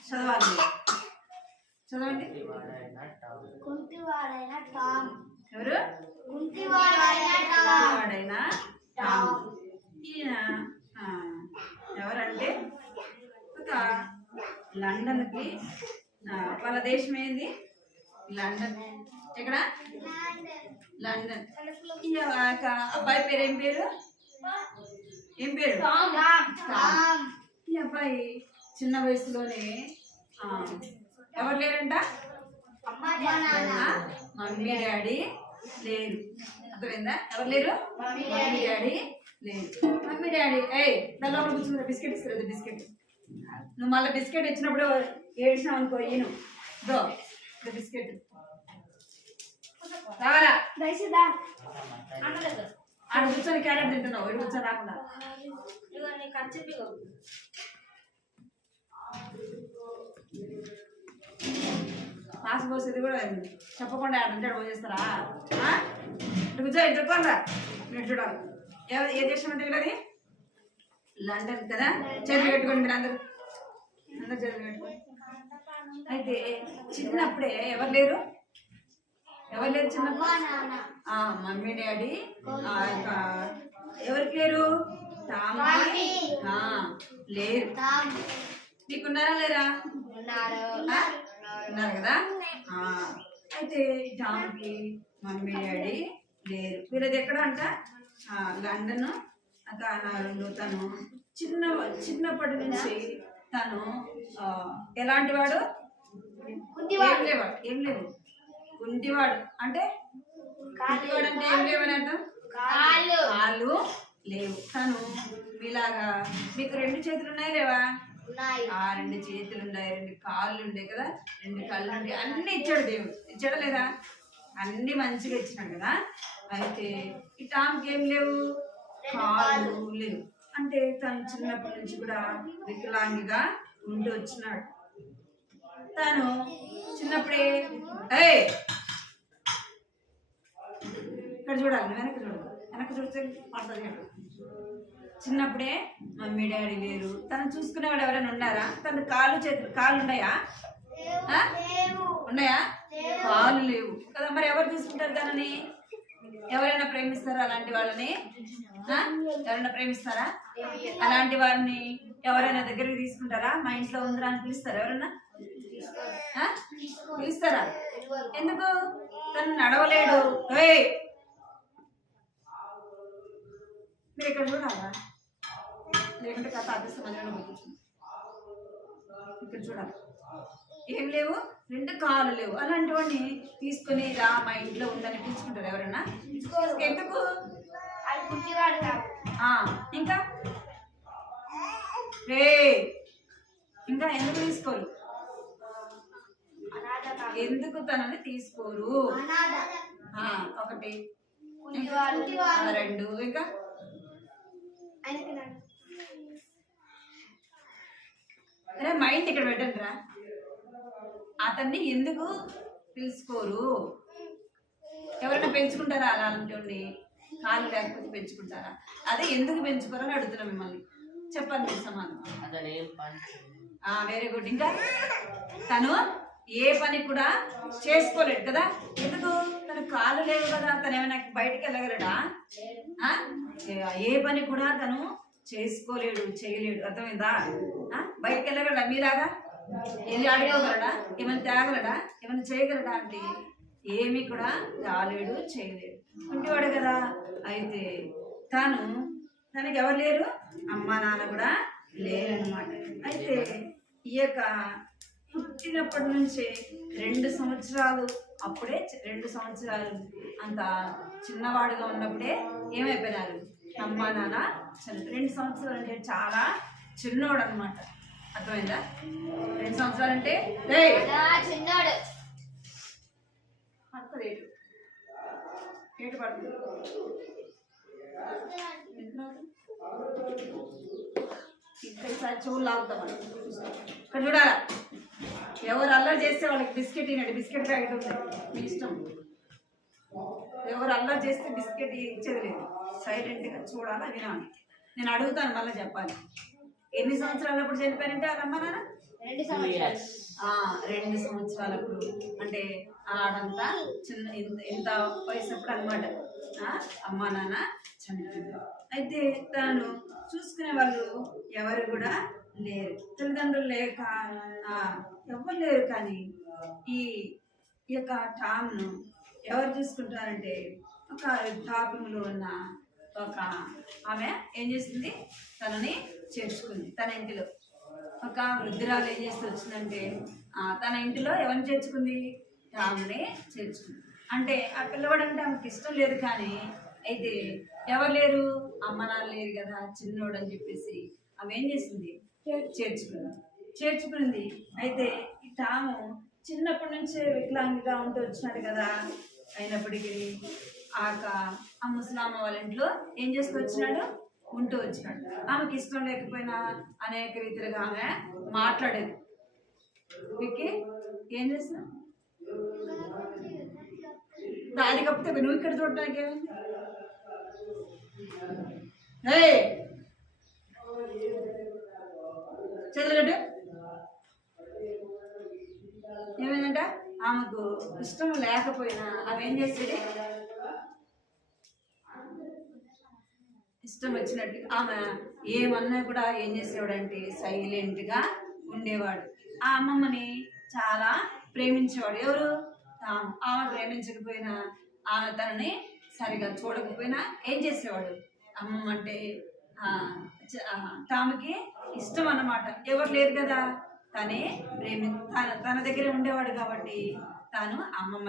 చదవాలి, చదవండి. ఎవరు? వాడైనా టామ్. ఈయన ఎవరంటే ఒక లండన్కి వాళ్ళ దేశం ఏంది? లండన్. ఎక్కడ? లండన్. ఈ అబ్బాయి పేరు ఏం పేరు? ఏం పేరు? టామ్. ఈ అబ్బాయి చిన్న వయసులోనే ఎవరు లేరంట? మమ్మీ డాడీ లేరు. అర్థమైందా? ఎవరు లేరు? మమ్మీ డాడీ లేరు. మమ్మీ డాడీ దానిలో కూర్చుందా బిస్కెట్ ఇస్తారు. బిస్కెట్ నువ్వు మళ్ళీ బిస్కెట్ ఇచ్చినప్పుడు ఏడ్చినావు అనుకో ఈయన దో బిస్కెట్ రావాలా? ఆడ కూర్చొని క్యారెట్ తింటున్నావు. ఇటు కూర్చొని రాకుండా పాస్ పోసేది కూడా చెప్పకుండా ఆడంటే పోసేస్తారా? ఇటు కూర్చో. ఇటు చెప్పండి మీరు చూడాలి. ఏ దేశం అంటే వీళ్ళది? లండన్ కదా. చదువు పెట్టుకోండి మీరు అందరూ చదువు పెట్టుకోండి. అయితే చిన్నప్పుడే ఎవరు లేరు? ఎవరు లేరు చిన్నప్పుడు? మమ్మీ డాడీ ఎవరికి లేరు? టామ్ లేరు. నీకున్నారా లేరా? ఉన్నారు కదా. అయితే టామ్కి మమ్మీ డాడీ లేరు. వీళ్ళది ఎక్కడ అంట? లండన్. తను చిన్నప్పటి నుంచి తను ఎలాంటి వాడు? ఏం లేవు. కుంటివాడు అంటే కుంటివాడు అంటే ఏం లేవని అర్థం? కాళ్ళు లేవు. తను మీలాగా మీకు 2 చేతులు ఉన్నాయి లేవా? 2 చేతులు ఉన్నాయి, 2 కాళ్ళు ఉండే కదా, 2 కళ్ళు ఉండే. అన్ని ఇచ్చాడు దేవుడు. ఇచ్చాడా లేదా? అన్ని మంచిగా ఇచ్చినాడు కదా. అయితే ఈ టామ్కి ఏం లేవు? కాళ్ళు లేవు. అంటే తను చిన్నప్పటి నుంచి కూడా వికలాంగిగా ఉండి వచ్చినాడు. తను చిన్నప్పుడే ఇక్కడ చూడాలి, వెనక్కి చూస్తే పడుతుంది. చిన్నప్పుడే మమ్మీ డాడీ లేరు. తను చూసుకునేవాడు ఎవరైనా ఉన్నారా? తన కాళ్ళు ఉన్నాయా? ఉన్నాయా? కాళ్ళు లేవు కదా. మరి ఎవరు తీసుకుంటారు తనని? ఎవరైనా ప్రేమిస్తారా అలాంటి వాళ్ళని? ఎవరైనా ప్రేమిస్తారా? అలాంటి వారిని ఎవరైనా దగ్గరికి తీసుకుంటారా? మా ఇంట్లో ఉందిరా అని పిలుస్తారా? ఎవరన్నా పిలుస్తారా? ఎందుకు? తను నడవలేడు. మీరు ఇక్కడ చూడాలా? లేకుంటే కథ ఆఫీస్ మధ్యలో కూర్చుంది. ఇక్కడ చూడాలి. ఏం లేవు? 2 కాళ్ళు లేవు. అలాంటి వాడిని తీసుకుని రా మా ఇంట్లో ఉందని పిలుచుకుంటారు ఎవరన్నా? ఎందుకు? ఇంకా ఇంకా ఎందుకు తీసుకోరు? ఎందుకు తనని తీసుకోరు? 1 2 ఇంకా అరే మైండ్ ఇక్కడ పెట్టండి రా. అతన్ని ఎందుకు పిలుచుకోరు? ఎవరైనా పెంచుకుంటారా అలాంటి? కాళ్ళు లేకపోతే పెంచుకుంటారా? అదే ఎందుకు పెంచుకోరని అడుగుతున్నా మిమ్మల్ని. చెప్పండి మీరు సమాధానం. Very good. ఇంకా తను ఏ పని కూడా చేసుకోలేడు కదా. ఎందుకు? తన కాళ్ళు లేవు కదా. తను ఏమైనా బయటికి వెళ్ళగలడా? ఏ పని కూడా తను చేసుకోలేడు, చేయలేడు. అర్థమైందా? బయటికి వెళ్ళగలడా? మీలాగా వెళ్ళి ఆడుకోగలడా? ఏమైనా తేగలడా? ఏమైనా చేయగలడా? అంటే ఏమి కూడా రాలేడు, చేయలేడు. ఉంటేవాడు కదా. అయితే తనకి ఎవరు లేరు? అమ్మ నాన్న కూడా లేరన్నమాట. అయితే ఈ యొక్క పుట్టినప్పటి నుంచే 2 సంవత్సరాలు, అప్పుడే 2 సంవత్సరాలు అంత చిన్నవాడుగా ఉన్నప్పుడే ఏమైపోయినారు? అమ్మ నాన్న చనిపోయి. 2 సంవత్సరాలు అంటే చాలా చిన్నోడు అనమాట. అర్థమైందా? 2 సంవత్సరాలు అంటే చిన్నోడు. పడుతుంది ఏటు పడుతుంది. ఇక్కడ చెవులు లాగుతామని ఇక్కడ చూడాలా. ఎవరు అల్లరి చేస్తే వాళ్ళకి బిస్కెట్ తినండి. బిస్కెట్ ప్యాకెట్ ఉంది, మీ ఇష్టం. ఎవరు అల్లరి చేస్తే బిస్కెట్ ఇచ్చేది లేదు. సైలెంట్గా చూడాలా, వినాలి. నేను అడుగుతాను, మళ్ళీ చెప్పాలి. ఎన్ని సంవత్సరాలప్పుడు చనిపోయారంటే వాళ్ళ అమ్మ నాన్న? 2 సంవత్సరాలు. 2 సంవత్సరాలప్పుడు అంటే ఆడంతా చిన్న ఇంత వయసప్పుడు అనమాట అమ్మ నాన్న చనిపోయింది. అయితే తను చూసుకునే వాళ్ళు ఎవరు కూడా లేరు, తల్లిదండ్రులు లేక ఎవరు లేరు. కానీ ఈ యొక్క టామ్ను ఎవరు చూసుకుంటారంటే ఒక వృద్ధాప్యంలో ఉన్న ఒక ఆమె ఏం చేస్తుంది, తనని చేర్చుకుంది. తన ఇంటిలో ఒక వృద్ధురాలు ఏం చేస్తూ వచ్చిందంటే తన ఇంటిలో ఎవరిని చేర్చుకుంది, టామ్ని చేర్చుకుంది. అంటే ఆ పిల్లవాడంటే ఆమెకి ఇష్టం లేదు. కానీ అయితే ఎవరు లేరు, అమ్మ నాన్న లేరు కదా, చిన్నోడు అని చెప్పేసి ఆమె ఏం చేసింది, చేర్చుకుంది. అయితే ఈ టాము చిన్నప్పటి నుంచే వికలాంగిగా ఉంటూ వచ్చినాడు కదా, అయినప్పటికీ ఆ ముసలామ్మ వాళ్ళ ఇంట్లో ఏం చేస్తూ వచ్చినాడు, ఉంటూ వచ్చినాడు. ఆమెకి ఇష్టం లేకపోయినా అనేక రీతిలుగా ఆమె మాట్లాడేది. విక్కి ఏం చేస్తున్నా దాని కప్పితే నువ్వు ఇక్కడ చూడటానికి ఏమైంది, చదువుగడ్డ ఏమైందంట, ఆమెకు ఇష్టం లేకపోయినా ఆమె ఏం చేసేది, ఇష్టం వచ్చినట్టు ఆమె ఏమన్నా కూడా ఏం చేసేవాడంటే సైలెంట్గా ఉండేవాడు. ఆ అమ్మమ్మని చాలా ప్రేమించేవాడు. ఎవరు, ఆమె ప్రేమించకపోయినా ఆమె తనని సరిగా చూడకపోయినా ఏం చేసేవాడు, అమ్మమ్మ అంటే తామకి ఇష్టం అన్నమాట. ఎవరు లేరు కదా, తనే తన దగ్గరే ఉండేవాడు కాబట్టి తాను అమ్మమ్మ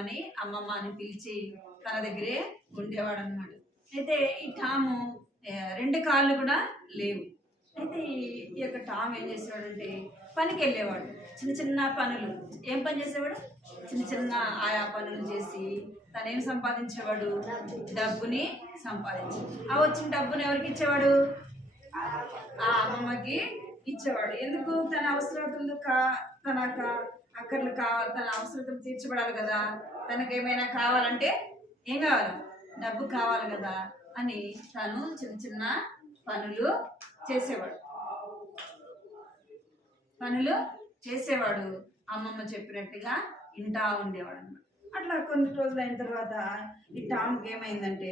అని పిలిచి తన దగ్గరే ఉండేవాడు అనమాట. అయితే ఈ టాము 2 కాళ్ళు కూడా లేవు. అయితే ఈ యొక్క టామ్ ఏం చేసేవాడంటే పనికి వెళ్ళేవాడు. చిన్న పనులు, ఏం పని చేసేవాడు, చిన్న ఆయా పనులు చేసి తను ఏం సంపాదించేవాడు, డబ్బుని సంపాదించేవాడు. ఆ వచ్చిన డబ్బుని ఎవరికి ఇచ్చేవాడు, ఆ అమ్మమ్మకి ఇచ్చేవాడు. ఎందుకు, తన అవసరతలు తన అక్కర్లు కావాలి, తన అవసరతలు తీర్చబడాలి కదా, తనకేమైనా కావాలంటే ఏం కావాలి, డబ్బు కావాలి కదా అని తను చిన్న పనులు చేసేవాడు. అమ్మమ్మ చెప్పినట్టుగా ఇంటా ఉండేవాడు అన్నమాట. అట్లా కొన్ని రోజులు అయిన తర్వాత ఈ టామ్కి ఏమైందంటే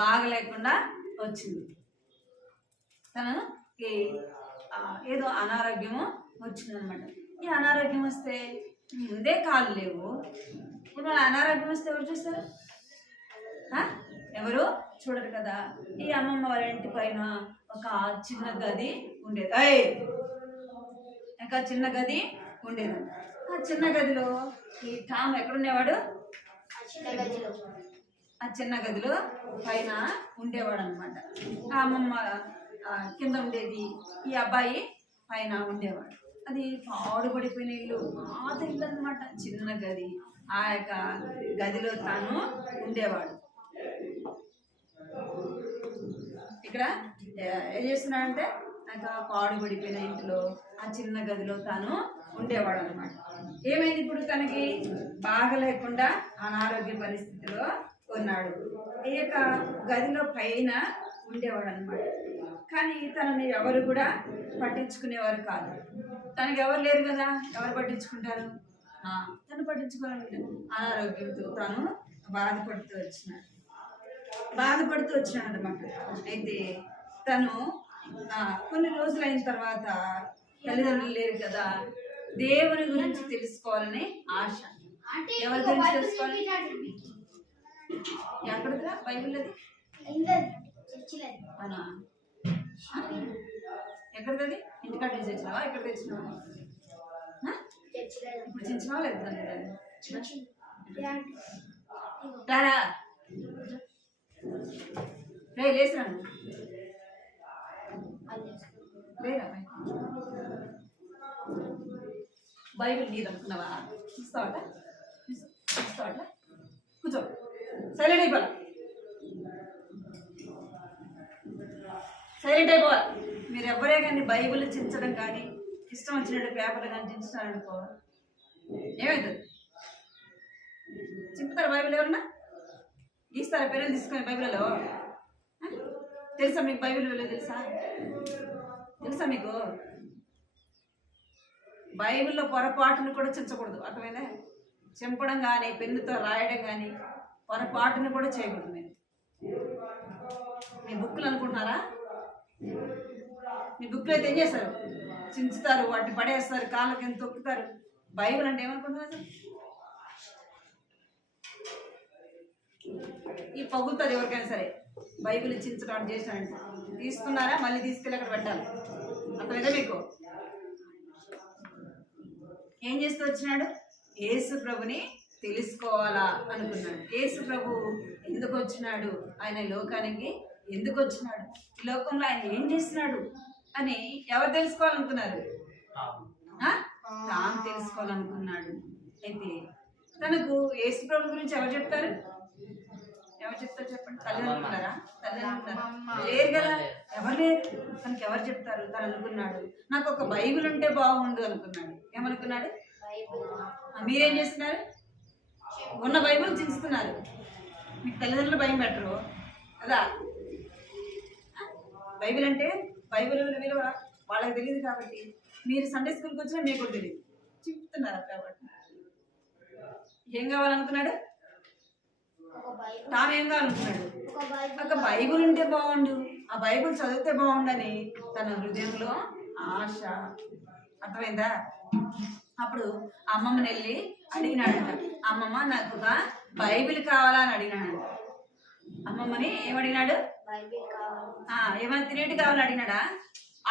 బాగలేకుండా వచ్చింది. తనకి ఏదో అనారోగ్యము వచ్చిందనమాట. ఈ అనారోగ్యం వస్తే ముందే కాళ్ళు లేవు, ఇప్పుడు అనారోగ్యం వస్తే ఎవరు చూస్తారు, ఎవరు చూడరు కదా. ఈ అమ్మమ్మ వాళ్ళ ఇంటి పైన ఒక చిన్న గది ఉండేది. ఆ చిన్న గదిలో ఈ టామ్ ఎక్కడుండేవాడు, ఆ చిన్న గదిలో పైన ఉండేవాడు అనమాట. ఆ అమ్మమ్మ కింద ఉండేది, ఈ అబ్బాయి పైన ఉండేవాడు. అది పాడుపడిపోయిన ఇల్లు, పాత ఇల్లు అనమాట, చిన్న గది. ఆ యొక్క గదిలో తాను ఉండేవాడు. ఇక్కడ ఏం చేస్తున్నాడంటే పాడుపడిపోయిన ఇంట్లో ఆ చిన్న గదిలో తాను ఉండేవాడు అనమాట. ఏమైంది, ఇప్పుడు తనకి బాగలేకుండా అనారోగ్య పరిస్థితిలో ఉన్నాడు. ఈ యొక్క గదిలో పైన ఉండేవాడు అనమాట. కానీ తనని ఎవరు కూడా పట్టించుకునేవారు కాదు. తనకి ఎవరు లేరు కదా, ఎవరు పట్టించుకుంటారు, తను పట్టించుకోవాలంటే అనారోగ్యంతో తాను బాధపడుతూ వచ్చినాడు అనమాట. అయితే తను కొన్ని రోజులు అయిన తర్వాత తల్లిదండ్రులు లేరు కదా, దేవుని గురించి తెలుసుకోవాలని ఆశ. ఎవరి గురించి తెలుసుకోవాలి, ఎక్కడదా బైబిల్ అది ఎక్కడది, ఇంటికాడ నుంచి తెచ్చినావా, ఎక్కడ తెచ్చినావా, ఇప్పుడు తెచ్చినావా లేదు రారా లేచినాను లేదా బైబిల్ నీది అనుకున్నావా, చూస్తావట కూర్చో, సైలెంట్ అయిపోవాలి, మీరు ఎవరే కానీ బైబిల్ చించడం కానీ ఇష్టం వచ్చినట్టు పేపర్లు కానీ చించుతారనుకో ఏమవుతుంది, చింపుతారా బైబిల్, ఎవరన్నా గీస్తారా పేరెంట్ తీసుకొని బైబిల్లో, తెలుసా మీకు బైబిల్ విలువ తెలుసా మీకు, బైబిల్లో పొరపాటును కూడా చించకూడదు, అర్థమైందా, చెంపడం కానీ పెన్నుతో రాయడం కానీ పొరపాటును కూడా చేయకూడదు. మీరు మీ బుక్కులు అనుకుంటున్నారా? మీ బుక్లో అయితే ఏం చేస్తారు? చించుతారు, వాటిని పడేస్తారు, కాళ్ళ కింద తొక్కుతారు. బైబిల్ అంటే ఏమనుకుంటున్నారు? ఈ పగులుతుంది ఎవరికైనా సరే. బైబిల్ చించడం చేసినాడంటే తీసుకున్నారా, మళ్ళీ తీసుకెళ్ళి అక్కడ పెట్టాలి. అర్థమైతే మీకు? ఏం చేస్తూ వచ్చినాడు? యేసు ప్రభుని తెలుసుకోవాలా అనుకున్నాడు. యేసు ప్రభు ఎందుకు వచ్చినాడు, ఆయన లోకానికి ఎందుకు వచ్చినాడు, ఈ లోకంలో ఆయన ఏం చేస్తున్నాడు అని ఎవరు తెలుసుకోవాలనుకున్నారు? తాను తెలుసుకోవాలనుకున్నాడు. అయితే తనకు యేసు ప్రభు గురించి ఎవరు చెప్తారు? ఎవరు చెప్తారు చెప్పండి? తల్లిదండ్రులారా? తల్లిదండ్రులారా? లేరు కదా, ఎవరు లేరు. తనకి ఎవరు చెప్తారు? తను అనుకున్నాడు నాకు ఒక బైబిల్ ఉంటే బాగుండు అనుకున్నాడు. ఏమనుకున్నాడు? మీరేం చేస్తున్నారు? ఉన్న బైబిల్ చించుతున్నారు. మీకు తల్లిదండ్రులు భయం పెట్టరు కదా. బైబిల్ అంటే బైబిల్ విలువ వాళ్ళకి తెలియదు కాబట్టి మీరు సండే స్కూల్కి వచ్చినా మీకు కూడా తెలియదు, చింపుతున్నారు కాబట్టి. ఏం కావాలనుకున్నాడు? తాను ఏం కావాలనుకున్నాడు? ఒక బైబిల్ ఉంటే బాగుండు, ఆ బైబిల్ చదివితే బాగుండని తన హృదయంలో ఆశ. అర్థమైందా? అప్పుడు అమ్మమ్మని వెళ్ళి అడిగినాడంట. అమ్మమ్మ నాకు ఒక బైబిల్ కావాలా అని అడిగినాడు. అమ్మమ్మని ఏమడిగినాడు? ఏమైనా తినేటి కావాలని అడిగినాడా?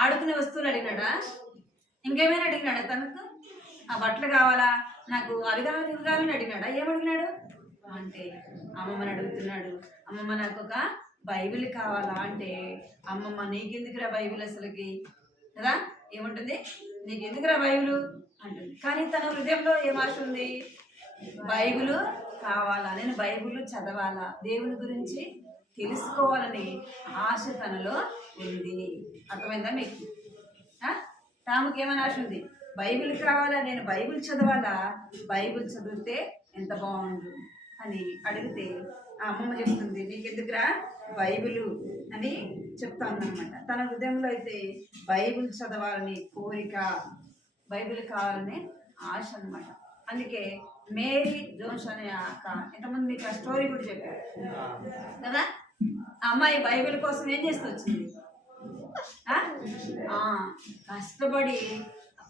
ఆడుకునే వస్తువులు అడిగినాడా? ఇంకేమైనా అడిగినాడా? తనకు ఆ బట్టలు కావాలా, నాకు అవి కావాలి ఇవి కావాలని అడిగినాడా? ఏమడిగినాడు అంటే అమ్మమ్మని అడుగుతున్నాడు. అమ్మమ్మ నాకు ఒక బైబిల్ కావాలా అంటే అమ్మమ్మ నీకెందుకురా బైబిల్ అసలుకి కదా, ఏముంటుంది? నీకెందుకురా బైబిల్ అంటుంది. కానీ తన హృదయంలో ఏం ఆశ ఉంది? బైబిల్ కావాలా, నేను బైబిల్ చదవాలా, దేవుని గురించి తెలుసుకోవాలని ఆశ తనలో ఉంది. అర్థమైందా మీకు? తాముకి ఏమైనా ఆశ ఉంది? బైబిల్ కావాలా, నేను బైబిల్ చదవాలా, బైబిల్ చదివితే ఎంత బాగుండు అని అడిగితే ఆ అమ్మమ్మ చెప్తుంది నీకెందుకురా బైబిల్ అని చెప్తా ఉందన్నమాట. తన హృదయంలో అయితే బైబిల్ చదవాలని కోరిక, బైబిల్ కావాలనే ఆశ అనమాట. అందుకే మేరీ జోన్స్ అనే అక్క ఎంతమంది మీకు ఆ స్టోరీ కూడా చెప్పారు కదా. ఆ అమ్మాయి బైబిల్ కోసం ఏం చేస్తూ వచ్చింది? కష్టపడి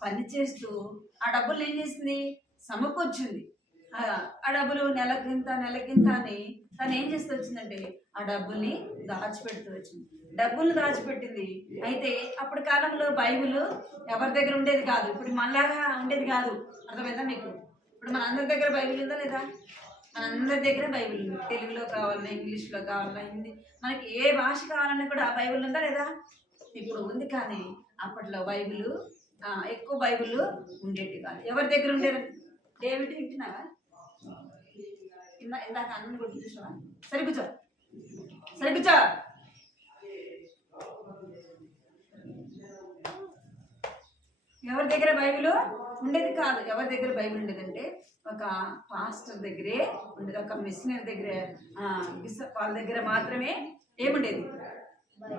పని చేస్తూ ఆ డబ్బులు ఏం చేసింది? సమకూర్చింది. ఆ డబ్బులు నెలకింత అని తను ఏం చేస్తూ వచ్చిందంటే ఆ డబ్బుల్ని దాచిపెడుతూ వచ్చింది. డబ్బులు దాచిపెట్టింది. అయితే అప్పటి కాలంలో బైబిల్ ఎవరి దగ్గర ఉండేది కాదు, ఇప్పుడు మనలాగా ఉండేది కాదు. అర్థమైందా మీకు? ఇప్పుడు మన అందరి దగ్గర బైబిల్ ఉందా లేదా? మనందరి దగ్గర బైబిల్ ఉంది. తెలుగులో కావాలన్నా, ఇంగ్లీష్లో కావాలన్నా, హిందీ, మనకి ఏ భాష కావాలన్నా కూడా ఆ బైబిల్ ఉందా లేదా? ఇప్పుడు ఉంది. కానీ అప్పట్లో బైబిల్ ఎక్కువ బైబిల్ ఉండేది కాదు. ఎవరి దగ్గర ఉండేది? డేవిడ్ వింటున్నావా? ఇందాక అన్నం కూడా చూసావా? సరే కూర్చో. ఎవరి దగ్గర బైబిల్ ఉండేది కాదు. ఎవరి దగ్గర బైబిల్ ఉండేదంటే ఒక పాస్టర్ దగ్గరే ఉండేది, ఒక మిషనరీ దగ్గర, బిషప్ వాళ్ళ దగ్గర మాత్రమే ఏముండేది?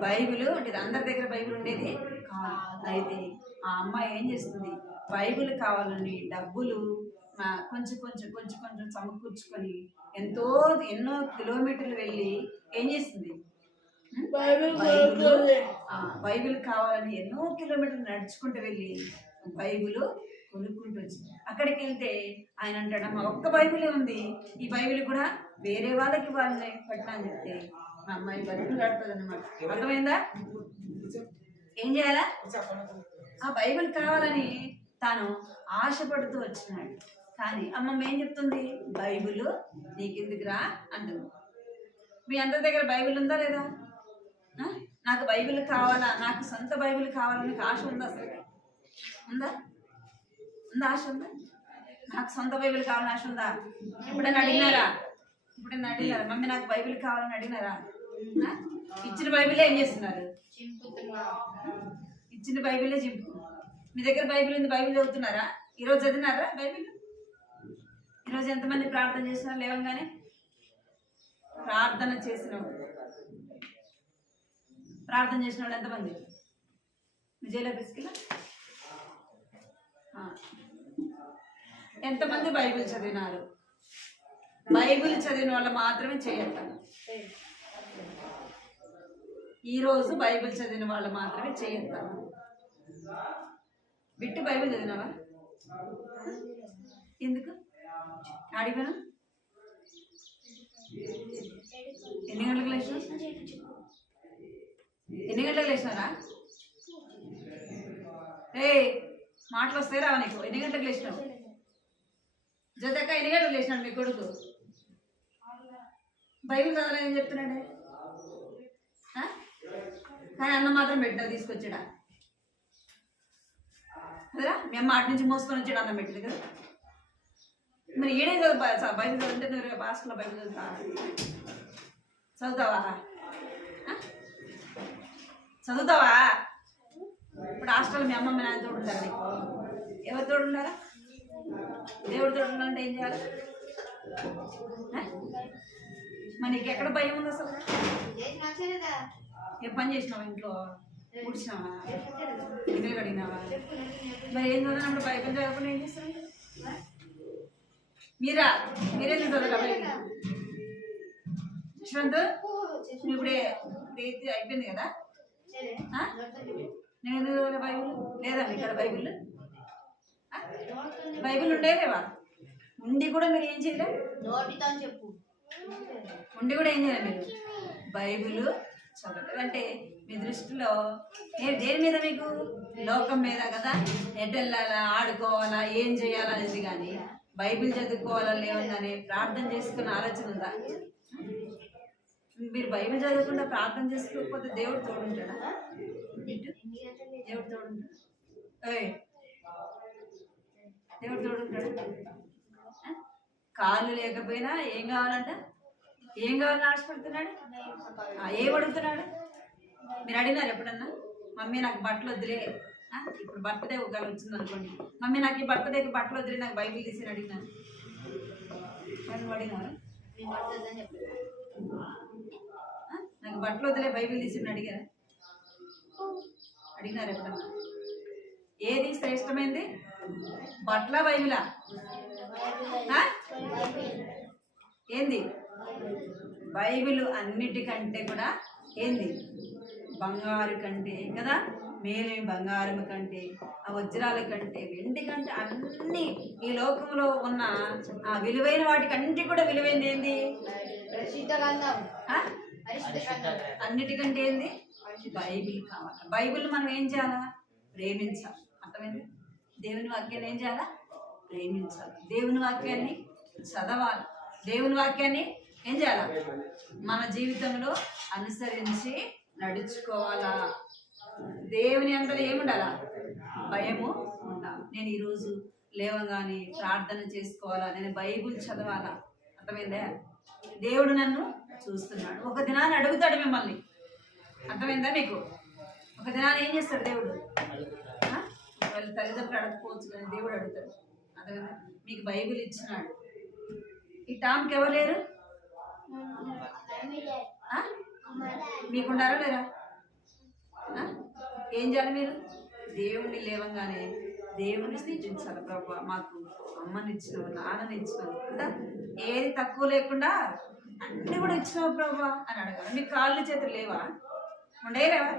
బైబిల్ ఉండేది. అందరి దగ్గర బైబిల్ ఉండేది కాదు. అయితే ఆ అమ్మాయి ఏం చేస్తుంది? బైబిల్ కావాలని డబ్బులు కొంచెం సమకూర్చుకొని ఎన్నో కిలోమీటర్లు వెళ్ళి ఏం చేస్తుంది? బైబిల్ కావాలని ఎన్నో కిలోమీటర్లు నడుచుకుంటూ వెళ్ళి బైబిల్ కొనుక్కుంటూ వచ్చింది. అక్కడికి వెళ్తే ఆయన అంటాడు మా ఒక్క బైబిలే ఉంది, ఈ బైబిల్ కూడా వేరే వాళ్ళకి వాళ్ళని పట్టినా అని చెప్తే మా అమ్మాయి బైబిల్ కడుతుంది అనమాట. అర్థమైందా? ఏం చేయాలా? ఆ బైబిల్ కావాలని తాను ఆశపడుతూ వచ్చినాడు. కానీ అమ్మమ్మ ఏం చెప్తుంది? బైబిల్ నీకెందుకురా అంటుంది. మీ అందరి దగ్గర బైబిల్ ఉందా లేదా? నాకు బైబిల్ కావాలా, నాకు సొంత బైబిల్ కావాలని ఆశ ఉందా? అసలు ఉందా? ఆశ ఉందా? నాకు సొంత బైబిల్ కావాలని ఆశ ఉందా? ఎప్పుడైనా అడిగినారా? మమ్మీ నాకు బైబిల్ కావాలని అడిగినారా? ఇచ్చిన బైబిలే ఏం చేస్తున్నారు? ఇచ్చిన బైబిలే చింపుతున్నారు. మీ దగ్గర బైబిల్ ఉంది, బైబిల్ చదువుతున్నారా? ఈరోజు చదివినారా బైబిల్? ఈరోజు ఎంతమంది ప్రార్థన చేసినారు? లేవంగానే ప్రార్థన చేసిన వాళ్ళు ఎంతమంది? విజయల బిస్కిలా ఎంతమంది బైబిల్ చదివినారు? బైబిల్ చదివిన వాళ్ళు మాత్రమే చేయొద్దాను. ఈరోజు బైబిల్ చదివిన వాళ్ళు మాత్రమే చేయొద్దాను. Bit Bible చదివినావా? ఎందుకు అడిగిపోయినా? ఎన్ని గంటలకు లేచినా? ఎన్ని గంటలకు లేచినారా? మాటలు వస్తాయి రావా నీకు? ఎన్ని గంటలకు లేచినావు? జతక్క ఎన్ని గంటలకు లేచినాడు మీ కొడుకు? బైబిల్ చదవలేదని చెప్తున్నాడే. కానీ అన్నం మాత్రం పెట్టినా తీసుకొచ్చాడా కదా? మేము మాట నుంచి మోసుకొని వచ్చాడు, అన్నం పెట్టింది కదా. మరి ఏడే చదువు బైబిల్ చదివితే నువ్వు భాషలో బైబిల్ చదువుతావా? చదువుతావా? ఇప్పుడు హాస్టల్ మీ అమ్మమ్మ నాన్న తోడు ఉంటారా నీకు? ఎవరి తోడు ఉండాలా? దేవుడి తోడు ఉండాలంటే ఏం చేయాలి? మరి నీకు ఎక్కడ భయం ఉంది అసలు? ఏ పని చేసినావా? ఇంట్లో కూర్చున్నావా? ఇల్లు కడిగినావా? మరి ఏం చదివినప్పుడు బైబిల్ చదవకుండా ఏం చేస్తారు? మీరేం చదవరా బైబిల్? యశ్వంత్ నువ్వు ఇప్పుడే అయిపోయింది కదా? నేను ఎందుకు చదవలే బైబిల్? లేదా ఇక్కడ బైబిల్? బైబిల్ ఉండేలేవా? ఉండి కూడా మీరు ఏం చేయలే? చెప్పు. ఉండి కూడా ఏం చేయాలి మీరు? బైబిల్ చదవలేదు అంటే మీ దృష్టిలో దేని మీద? మీకు లోకం మీద కదా. ఎటు వెళ్ళాలా, ఆడుకోవాలా, ఏం చేయాలా అనేది. కానీ బైబిల్ చదువుకోవాలా లేవని ప్రార్థన చేసుకున్న ఆలోచన ఉందా? మీరు బైబిల్ చదవకుండా ప్రార్థన చేసుకోకపోతే దేవుడు తోడుంటాడా? దేవుడు తోడుంటాడు. దేవుడు తోడుంటాడు. కాళ్ళు లేకపోయినా ఏం కావాలంట? ఏం కావాలని ఆశపడుతున్నాడు? ఏం అడుగుతున్నాడు? మీరు అడిగినారు ఎప్పుడన్నా? మమ్మీ నాకు బట్టలు వద్దులే. ఇప్పుడు బర్త్డే ఒకవేళ వచ్చింది అనుకోండి, మమ్మీ నాకు ఈ బర్త్డేకి బట్టలు వద్దులే, నాకు బైబిల్ తీసి అడిగినాను. అడిగినారు నాకు బట్టలు వద్దులే బైబిల్ తీసి అడిగారా? అడిగినారు ఎప్పుడన్నా? ఏది శ్రేష్టమైంది? బట్టల బైబిలా? ఏంది? బైబిల్ అన్నిటికంటే కూడా ఏంది? బంగారు కంటే కదా, మేలే బంగారం కంటే, ఆ వజ్రాల కంటే, వెండి కంటే, అన్ని ఈ లోకంలో ఉన్న ఆ విలువైన వాటికంటే కూడా విలువైనది ఏంది? అన్నిటికంటే ఏంది? బైబిల్ కావాలి. బైబిల్ మనం ఏం చేయాలా? ప్రేమించాలి. అర్థమైంది? దేవుని వాక్యాన్ని ఏం చేయాలా? ప్రేమించాలి. దేవుని వాక్యాన్ని చదవాలి. దేవుని వాక్యాన్ని ఏం చేయాలా? మన జీవితంలో అనుసరించి నడుచుకోవాలా. దేవుని అందరూ ఏముండాలా? భయము ఉండాలి. నేను ఈరోజు లేవగానే ప్రార్థన చేసుకోవాలా, నేను బైబిల్ చదవాలా. అర్థమైందా? దేవుడు నన్ను చూస్తున్నాడు. ఒక దినాన్ని అడుగుతాడు మిమ్మల్ని. అర్థమైందా మీకు? ఒక దినాన్ని ఏం చేస్తాడు దేవుడు? వాళ్ళ తల్లిదండ్రులు అడగకపోవచ్చు కానీ దేవుడు అడుగుతాడు. అర్థమైందా? మీకు బైబిల్ ఇచ్చినాడు. ఈ టామ్కి ఎవరు లేరు? మీకుండారా లేరా? ఏం చేయాలి మీరు? దేవుణ్ణి లేవంగానే దేవుణ్ణి స్థితించాలి. ప్రభు మాకు అమ్మని ఇచ్చినావు, నాన్నని ఇచ్చినావు కదా, ఏది తక్కువ లేకుండా అన్ని కూడా ఇచ్చినావు ప్రభు అని అడగాలి. మీకు కాళ్ళు చేతులు లేవా? ఉండేలేవా?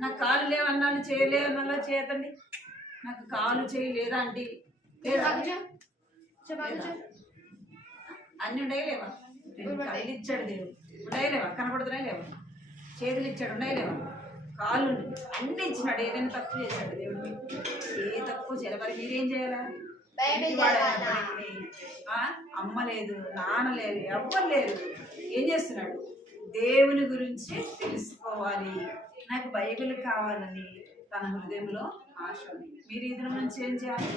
నాకు కాళ్ళు లేవన్నాళ్ళు చేయలేవన్నా చేయతండి. నాకు కాళ్ళు చేయలేదా అంటే లేదా? అన్ని ఉండేలేవా? కళ్ళు ఇచ్చాడు దేవుడు, ఉండేలేవా? కనపడుతున్నాయి లేవా? చేతులు ఇచ్చాడు, ఉండేలేవా? కాళ్ళు అన్ని ఇచ్చినాడు. ఏదైనా తక్కువ చేశాడు దేవుడు. ఏ తక్కువ చేయాలి? మరి మీరేం చేయాలా? అమ్మ లేదు, నాన్న లేదు, ఎవ్వరు లేదు. ఏం చేస్తున్నాడు? దేవుని గురించి తెలుసుకోవాలి, నాకు బైబిల్ కావాలని తన హృదయంలో ఆశ ఉంది. మీరు ఇద్దరు నుంచి ఏం చేయాలి?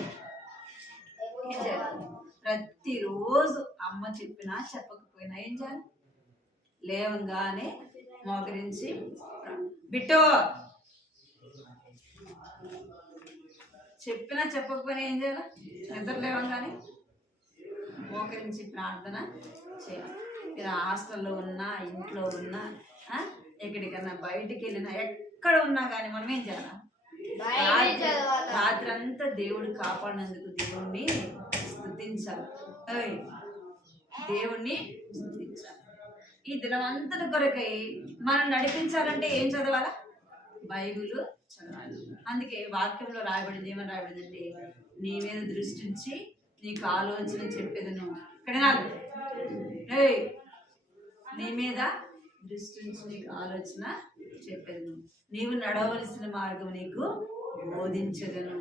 ప్రతిరోజు అమ్మ చెప్పినా చెప్పకపోయినా ఏం చేయాలి? లేవంగానే మోకరించి బిట్టో చెప్పినా చెప్పకపోయినా ఏం చేయాలి? నిద్ర లేవంగానే మోకరించి ప్రార్థన చేయాలి. మీరు హాస్టల్లో ఉన్నా, ఇంట్లో ఉన్నా, ఎక్కడికన్నా బయటికి వెళ్ళినా, ఎక్కడ ఉన్నా కానీ మనం ఏం చేయాలి? రాత్రంతా దేవుడు కాపాడినందుకు దేవుణ్ణి స్తుతించాలి. దేవుణ్ణి స్తుతించాలి. ఈ దినమంతటి కొరకై మనం నడిపించాలంటే ఏం చదవాలా? బైబిల్ చదవాలి. అందుకే వాక్యంలో రాయబడింది, ఏమని రాయబడిందంటే, నీ మీద దృష్టి ఉంచి నీకు ఆలోచన చెప్పేదను. ఇక్కడ నీ మీద దృష్టి ఉంచి నీకు ఆలోచన చెప్పేదను, నీవు నడవలసిన మార్గం నీకు బోధించదను.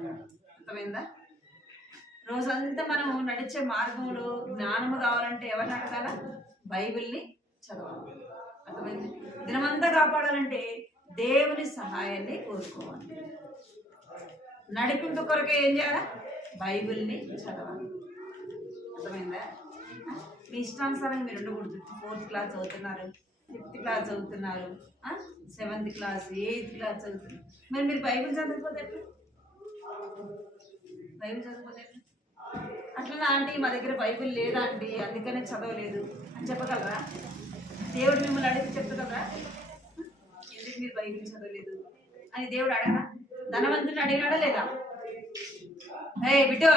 అర్థమైందా? రోజంతా మనం నడిచే మార్గంలో జ్ఞానము కావాలంటే ఎవరిని అడగాల? బైబిల్ని చదవాలి. అర్థమైంది? దినమంతా కాపాడాలంటే దేవుని సహాయాన్ని కోరుకోవాలి. నడిపింపు కొరకే ఏం చేయాలా? బైబిల్ని చదవాలి. అర్థమైందా? మీ ఇష్టానుసారంగా మీరు ఉండకూడదు. 4th క్లాస్ చదువుతున్నారు, 5th క్లాస్ చదువుతున్నారు, 7th క్లాస్, 8th క్లాస్ చదువుతున్నారు. మరి మీరు బైబిల్ చదవకపోతే ఎట్లా? బైబిల్ చదవకపోతే ఎట్లా? అట్లా ఆంటీ మా దగ్గర బైబిల్ లేదా ఆంటీ అందుకనే చదవలేదు అని చెప్పగలరా? దేవుడు మిమ్మల్ని అడిగి చెప్తారా ఎందుకు మీరు బైబిల్ చదవలేదు అని? దేవుడు అడగరా? ధనవంతుని అడిగాడా లేదా? బిడ్డో,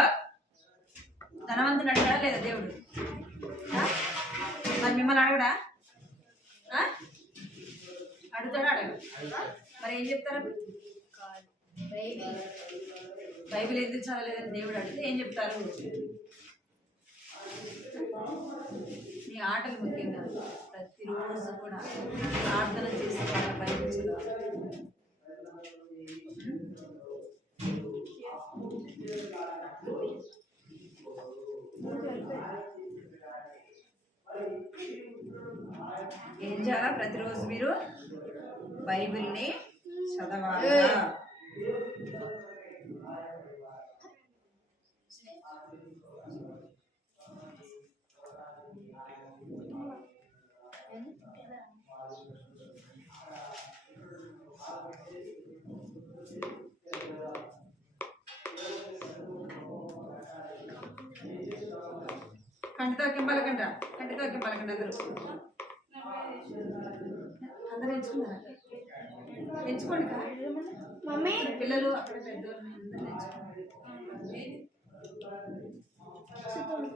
ధనవంతుని అడిగాడా లేదా దేవుడు? మరి మిమ్మల్ని అడగడా? అడుగుతాడా? అడగ. మరి ఏం చెప్తారు? బైబిల్ ఎందుకు చదవలేదని దేవుడు అడిగితే ఏం చెప్తారు? నీ ఆటలు ముఖ్యంగా ప్రతిరోజు కూడా ప్రార్థన చేసుకోవాలి, బైబిల్ చదవాలి. ఏం చేయాలా? ప్రతిరోజు మీరు బైబిల్ని చదవాలి. కంటితో కింపలకంట, కంటితో కింపలకంట. అందరూ ఎంచుకున్నారా? ఎంచుకోండి మమ్మీ. పిల్లలు అక్కడ పెద్దవాళ్ళు అందరూ ఎంచుకోండి.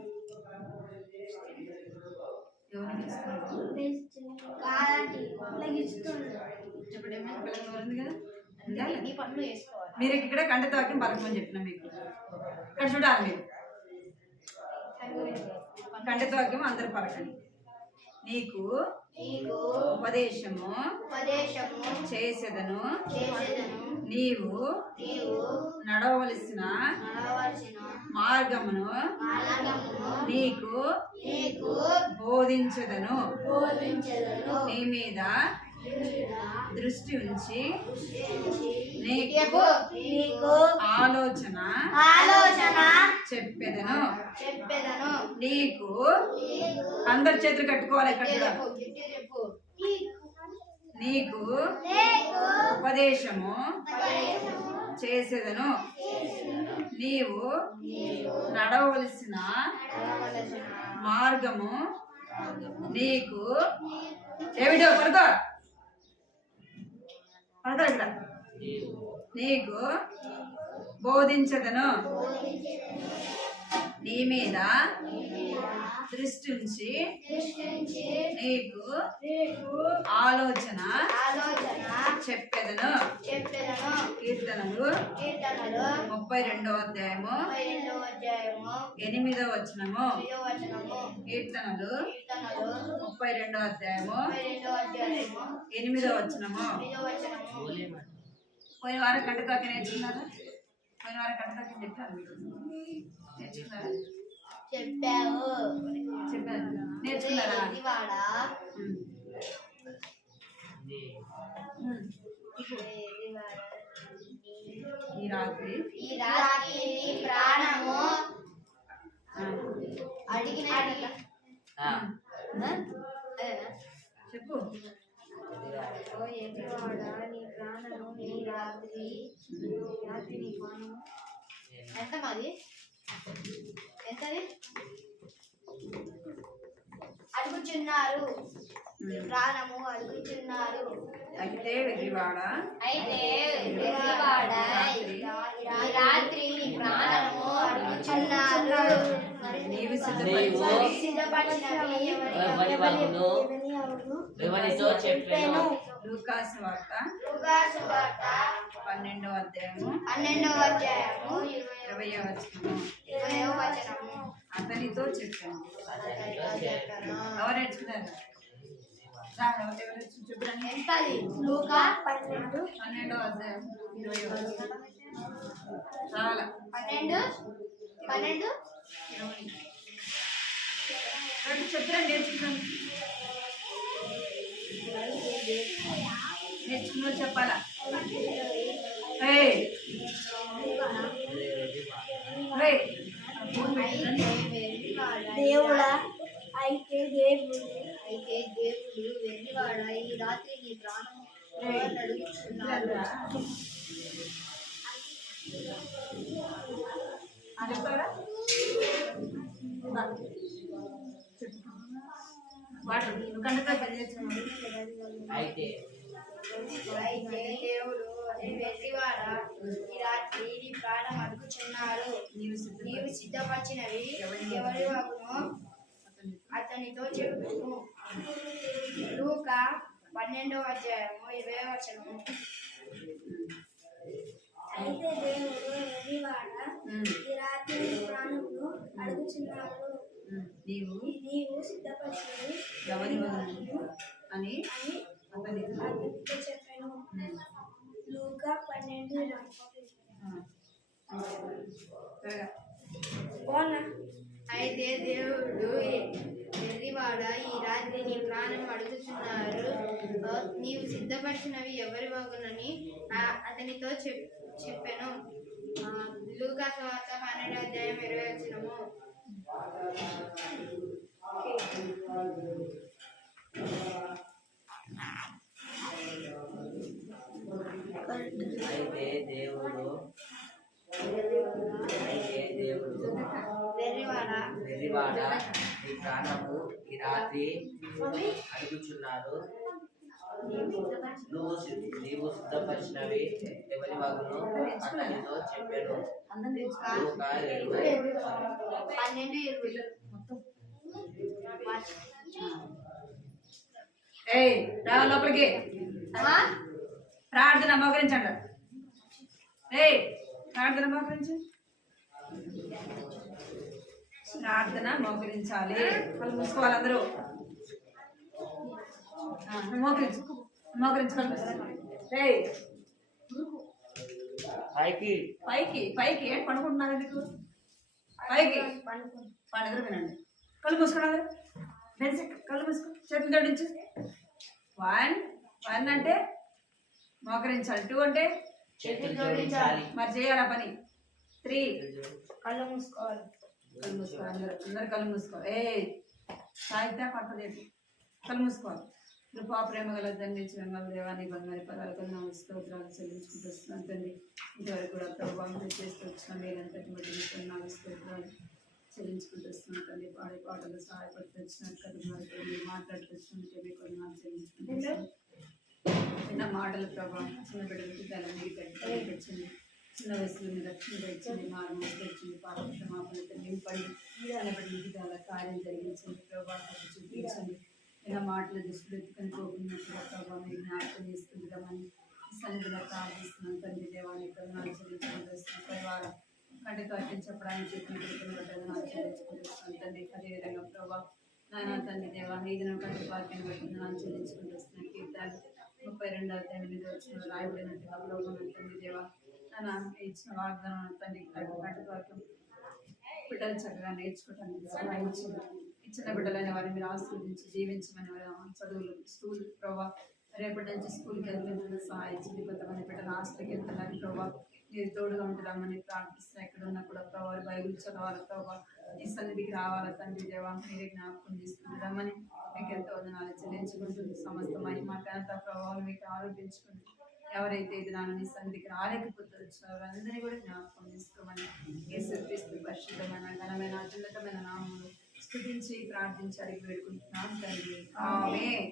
మీరు ఇక్కడ కంటితో పలకమని చెప్పిన మీకు ఇక్కడ చూడాలి. మీరు కంటితో అందరు పలకండి. నీకు ఉపదేశము చేసేదను, నీవు నడవలసిన మార్గమును నీకు బోధించదను. నీ మీద దృష్టి ఉంచి నీకు ఆలోచన చెప్పెదను. నీకు అందరి చేతులు కట్టుకోవాలి. ఇక్కడ నీకు ఉపదేశము చేసేదను, నీవు నడవలసిన మార్గము నీకు ఏమిటో పడుకో పడుకో ఇక్కడ నీకు బోధించదను. నీ మీద దృష్టి ఉంచి నీకు ఆలోచన చెప్పెదను. కీర్తనలు 32వ అధ్యాయము 8వ వచనము. కీర్తనలు 32వ అధ్యాయము 8వ వచనము. పోయిన వారం కంటతోక నేర్చుకున్నారా? పోయిన వారం కంటతోక చెప్పారు. నేర్చుకున్నారా? చెప్పారు. నేర్చుకున్నారా? ఈ రాత్రి ప్రాణము అడిగిన చెప్పు. ఎంత మాది ఎంతది అడుగుచున్నారు. నీ ప్రాణము అడుగుచున్నారు. అయితే వెర్రివాడ ఈ రాత్రి నీ ప్రాణము అడుగుచున్నారు. నీవు సిద్ధపరిచినవి ఎవరితో చెప్పాను. లూకాసు వార్త లూకాసు వార్త 12వ అధ్యాయము 12వ అధ్యాయము 20వ వచనము. 20వ వచనము. అతనితో చెప్పాను. ఎవరు నేర్చుకున్నారు? చెప్పండి. ఎంతది? లూకా 12 12వ అధ్యాయం 20వ వచనం. చాలా 12 12 చెప్పండి. నేర్చుకున్నాను. నేర్చుకున్నా చెప్పాలా? దేవుడా అయితే దేవుడు వెర్రివాడ ఈ రాత్రి నీ ప్రాణము అడుగుచున్నారు. చెప్పారా? వాటర్ కండతో అయితే దేవుడు వెర్రివాడ ఈ రాత్రి నీ ప్రాణం అడుగుచున్నారు. నీవు సిద్ధపరిచినవి ఎవరి వాకును అతనితో చెప్పును. లూకా 12వ అధ్యాయము 20వ వచనము. అయితే దేవుడు వెర్రివాడ ఈ రాత్రి నీ ప్రాణమును అడుగుచున్నారు. నీవు సిద్ధపరిచినవి ఎవరి వదలను అని అతనితో చెప్పాను. లూకా 12 అయితే దేవుడు వెర్రివాడ ఈ రాత్రి నీ ప్రాణం అడుగుతున్నారు. నీవు సిద్ధపరిచినవి ఎవరి వగునని అతనితో చెప్పాను. లూకా సువార్త 12వ అధ్యాయం 20వ వచనము. అయితే దేవుడు వెర్రివాడ నీ ప్రాణము ఈ రాత్రి అడుగుచున్నారు. నీవు సిద్ధపరిచినవి ఎవరి వాగును అతనితో చెప్పాడు. లూకా 12:20. లోపలికి ప్రార్థన మోకరించండి. ప్రార్థన మోకరించండి. ప్రార్థన మోకరించాలి. వాళ్ళు మూసుకోవాలి అందరూ. మోకరించు పైకి పైకి పైకి ఏంటి పడుకుంటున్నారు? ఎందుకు పైకి పండుగ వినండి. కళ్ళు మూసుకోండి. కళ్ళు మూసుకో. చేతులు జోడించు. 1 అంటే మోకరించాలి. 2 అంటే చేతులు జోడించాలి. మరి చేయాలా పని. 3 కళ్ళు మూసుకోవాలి. కళ్ళు మూసుకోవాలి. అందరు కళ్ళు మూసుకోవాలి. సాహిత్య పడుతుంది. కళ్ళు మూసుకోవాలి. కృపా ప్రేమ గల తండ్రి చిరంగల దేవాన్ని బంగారు పదాలకు స్తోత్రాలు చెల్లించుకుంటూ వస్తున్నాను తండ్రి. ఇంతవరకు కూడా ప్రభావం చేస్తూ వచ్చిన మేలంతటి బట్టి స్తోత్రాలు చెల్లించుకుంటూ వస్తున్నాను తండ్రి. పాడే పాటలు సహాయపడుతూ వచ్చినారు కదా. మీరు మాట్లాడుతూ వచ్చినందుకే మీకు నాకు చెల్లించుకుంటున్నాను. చిన్న మాటలు ప్రభావం చిన్న బిడ్డలకి తల్లి పెట్టింది. చిన్న వయసులో మీరు రక్షణ తెచ్చింది. మార్మం తెచ్చింది. పాప క్షమాపణతో నింపండి. చిన్న బిడ్డలకి చాలా కార్యం జరిగించండి. ప్రభావం చూపించండి. ఇలా మాటలు దృష్టిలో ఎత్తుకొని పోకున్నట్టుగా ప్రభావం మీరు జ్ఞాపకం చేసుకుంటామని సన్నిధిలో ప్రార్థిస్తున్నాను తండ్రి. దేవాన్ని కరుణాలు చెల్లించుకుంటూ పరివారం కంటితో అర్థం చెప్పడానికి చెప్పిన నాకు చెల్లించుకుంటూ తండ్రి. అదేవిధంగా ప్రభావ నాయన తండ్రి దేవా ఈ దినం కంటి వాక్యం బట్టి నాకు చెల్లించుకుంటూ వస్తున్నాను. కీర్తాలు 32వ అధ్యాయం 8వ వచనంలో రాయబడినట్టుగా ప్రభావం తండ్రి దేవా నాన్న ఇచ్చిన వాగ్దానం తండ్రి కంటి వాక్యం బిడ్డలు చక్కగా నేర్చుకోవటానికి సహాయించండి. ఇచ్చిన బిడ్డలైన వారిని మీరు ఆశీర్వదించి జీవించమని చదువులు స్కూల్ ప్రభావ రేపటి నుంచి స్కూల్కి వెళ్తుంటే సహాయించింది. కొంతమంది బిడ్డలు హాస్టల్కి వెళ్తున్నారు ప్రభావ మీరు తోడుగా ఉంటున్నామని ప్రార్థిస్తున్నా. ఎక్కడ ఉన్నా కూడా ప్రభావ బైబిల్ చదవాలి ప్రభావ ఈ సన్నిధికి రావాలా తండ్రి దేవా మీరే జ్ఞాపకం తీసుకుంటున్నామని మీకు ఎంతో వందనాలు చెల్లించుకుంటుంది. సమస్త మహిమ ఘనత ప్రభావం మీకు ఆరోపించుకుంటూ ఎవరైతే ఇది నాన్న సన్నిధికి రాలేకపోతే వచ్చినారో అందరినీ కూడా జ్ఞాపకం తీసుకోమని యేసుక్రీస్తు పరిశుద్ధమైన ఘనమైన అత్యున్నతమైన నామములో స్తుతించి ప్రార్థించి అడిగి వేడుకుంటున్నాం తండ్రి. ఆమేన్.